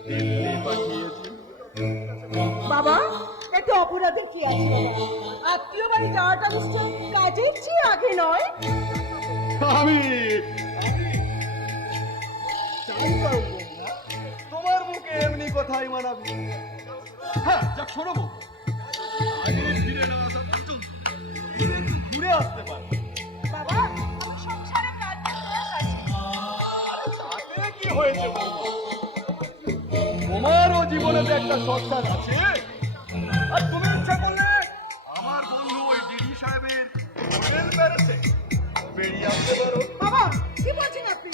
দিল্লি পাঠিয়েছি। বাবা, এতে অপরাধের কি আছে বাবা? আত্মীয় বাড়ি যাওয়াটা নিশ্চয় কাজের চেয়ে আগে নয়। আমি জানতাম বৌমা, তোমার মুখে এমনি কথাই মানাবি। হ্যাঁ, যাক শোনো বৌ, আজ ফিরে না আসা পর্যন্ত ঘুরে আসতে পারো। বাবা, আমি সংসারে কাজ আছি। তাতে কি হয়েছে বৌমা? তোমারও জীবনে তো একটা সংসার আছে, আর তুমি ইচ্ছা করলে আমার বন্ধু ওই ডিডি সাহেবের হোটেল প্যালেসে বেরিয়ে আসতে পারো। বাবা, কি বলছেন আপনি?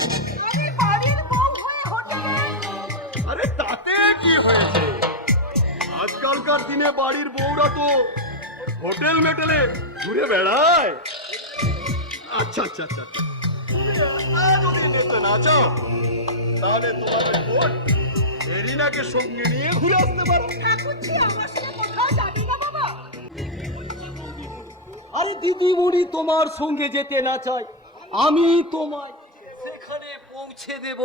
আমি বাড়ির বউ হয়ে হোটেলে? আরে তাতে কি হয়েছে? আজকালকার দিনে বাড়ির বউরা তো হোটেল মেটেলে ঘুরে বেড়ায়। আচ্ছা আচ্ছা আচ্ছা, তুমি যদি যেতে না চাও তাহলে তোমার বোন এরিনাকে সঙ্গে নিয়ে ঘুরে আসতে পারো। ঠাকুরজি আমার সাথে কোথাও যাবে না বাবা? আরে দিদিমণি তোমার সঙ্গে যেতে না চাই, আমি তোমায় সেখানে পৌঁছে দেব।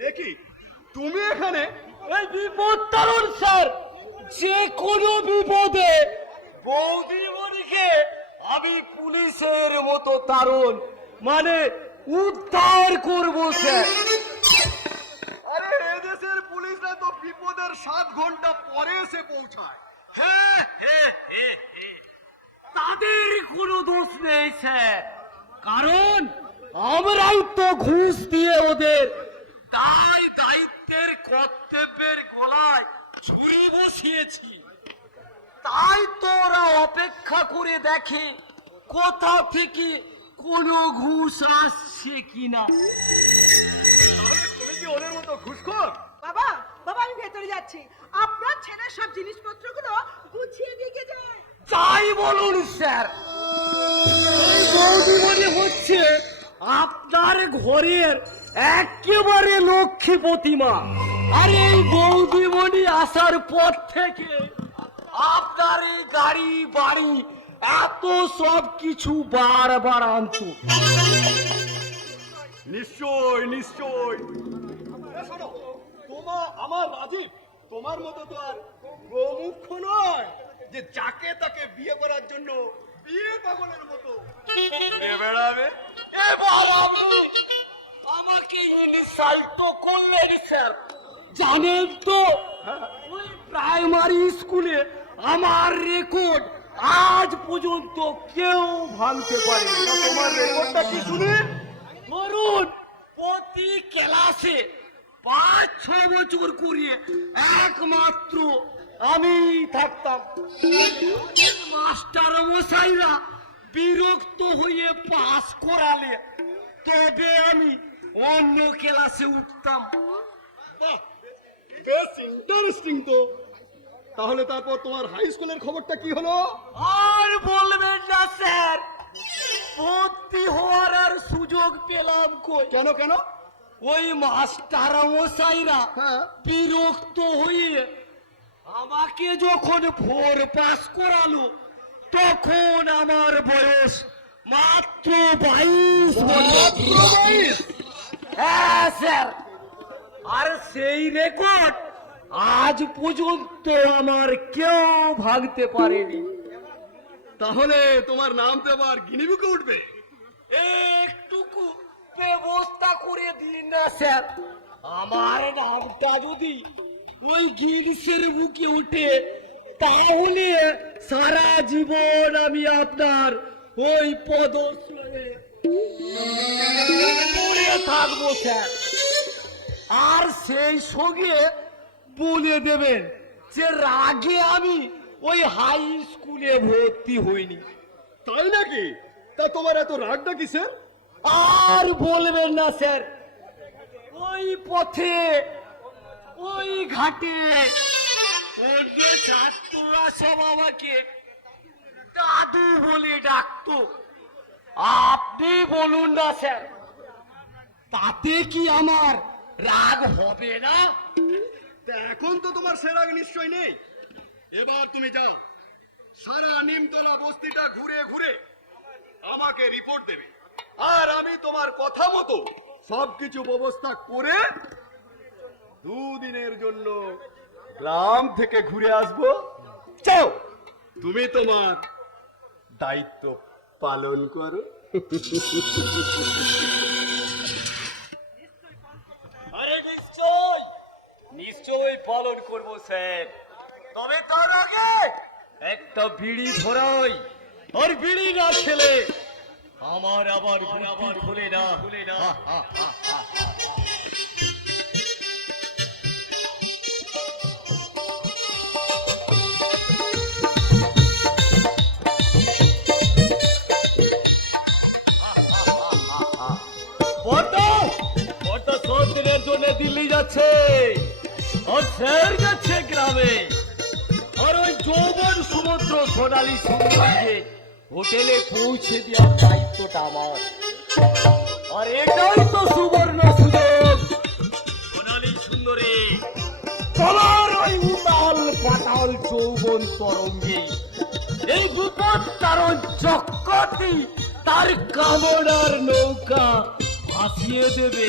দেখি তুমি এখানে? এই বিপদ তারণ স্যার, যে কোনো বিপদে বৌদিমণিকে আমি পুলিশের মতো তারণ মানে উদ্ধার করব স্যার। আরে এদেশের পুলিশরা তো বিপদের 7 ঘন্টা পরে এসে পৌঁছায়। তাদের কোনো দোষ নেই স্যার, কারণ আমরাই তো ঘুষ দিয়ে ওদের তাই দায়িত্বের কর্তব্যের গলায় ছুরি বসিয়েছি। তাই তো ওরা অপেক্ষা করে দেখে কোথা থেকে কোনো ঘুষ আসছে কিনা। তুমি কি ওদের মতো ঘুষখোর? বাবা, বাবা আমি ভেতরে যাচ্ছি। আপনার ছেলের সব জিনিসপত্রগুলো গুছিয়ে দিয়ে যায়। যাই বলুন স্যার, বৌদিমণি হচ্ছে আপনার ঘরের একেবারে লক্ষ্মী প্রতিমা। আর এই বৌদিমণি আসার পর থেকে আপনার এই গাড়ি বাড়ি এত সব কিছু বারবার আনতো। নিশ্চয় নিশ্চয়। শোনো, আমার রাজীব তোমার মতো তো আর গোমুখ নয় যে যাকে তাকে বিয়ে করার জন্য বিয়ে পাগলের মতো ঘুরে বেড়াবে। এবার আপনি আমাকে ইনসাল্ট তো করলেন স্যার। জানেন তো ওই প্রাইমারি স্কুলে আমার রেকর্ড আজ পর্যন্ত কেউ ভাঙতে পারেনি। তোমার রেকর্ডটা কি শুনে? ধরুন প্রতি ক্লাসে 5-6 বছর করিয়ে একমাত্র আমি থাকতাম। মাস্টার মশাইরা বিরক্ত হয়ে পাস করালে তবে আমি অন্য ক্লাসে উঠতাম। বাহ, বেশ ইন্টারেস্টিং তো। তাহলে তারপর তোমার হাই স্কুলের খবরটা কি হলো? আর বলবেন না স্যার, ভর্তি হওয়ার আর সুযোগ পেলাম কই। কেন কেন? ওই মাস্টার মশাইরা হ্যাঁ। বিরক্ত হয়ে আমাকে যখন 4 পাস করালো তখন আমার বয়স মাত্র 22 বছর। হ্যাঁ স্যার, আর সেই রেকর্ড আজ পর্যন্ত আমার কেউ ভাঙতে পারেনি। তাহলে তোমার নাম তো এবার গিনিবুকে উঠবে। একটুকু ব্যবস্থা করে দিন না স্যার। আমার নামটা যদি ওই গিনিসের বুকে উঠে তাহলে সারা জীবন আমি আপনার ওই পদস্খলনে পড়ে থাকবো স্যার। আর সেই সঙ্গে বলে দেবেন যে রাগে আমি ওই হাই স্কুলে ভর্তি হইনি। তাই নাকি? তা তোমার এত রাগটা কিসের? আর বলবেন না স্যার, ওই পথে ওই ঘাটে অন্য ছাত্ররা সব আমাকে দাদু বলে ডাকতো। আপনি বলুন না স্যার, তাতে কি আমার রাগ হবে না? তা এখন তো তোমার সে রাগ নিশ্চয় নেই। এবার তুমি যাও, সারা নিমতলা বস্তিটা ঘুরে ঘুরে আমাকে রিপোর্ট দেবে, আর আমি তোমার কথা মতো সবকিছু ব্যবস্থা করে 2 দিনের জন্য গ্রাম থেকে ঘুরে আসবো। যাও, তুমি তোমার দায়িত্ব পালন করো। আরে নিশ্চয় নিশ্চয় পালন করবো স্যার। তবে তার আগে একটা বিড়ি ধরাই, আর বিড়ি না খেলে আমার আবার খুলে না। বড়টা 7 দিনের জন্য দিল্লি যাচ্ছে, আর স্যার যাচ্ছে গ্রামে। আর ওই যৌবন সমুদ্র সোনালী সুন্দরকে হোটেলে পৌঁছে দেওয়ার দায়িত্বটা আমার। আর এটাই তো সুবর্ণ সুযোগ সোনালী সুন্দরী তোমার ওই উতাল পাতাল যৌবন তরঙ্গে এই বিপদ কারণ চক্কতি তার কামনার নৌকা ভাসিয়ে দেবে।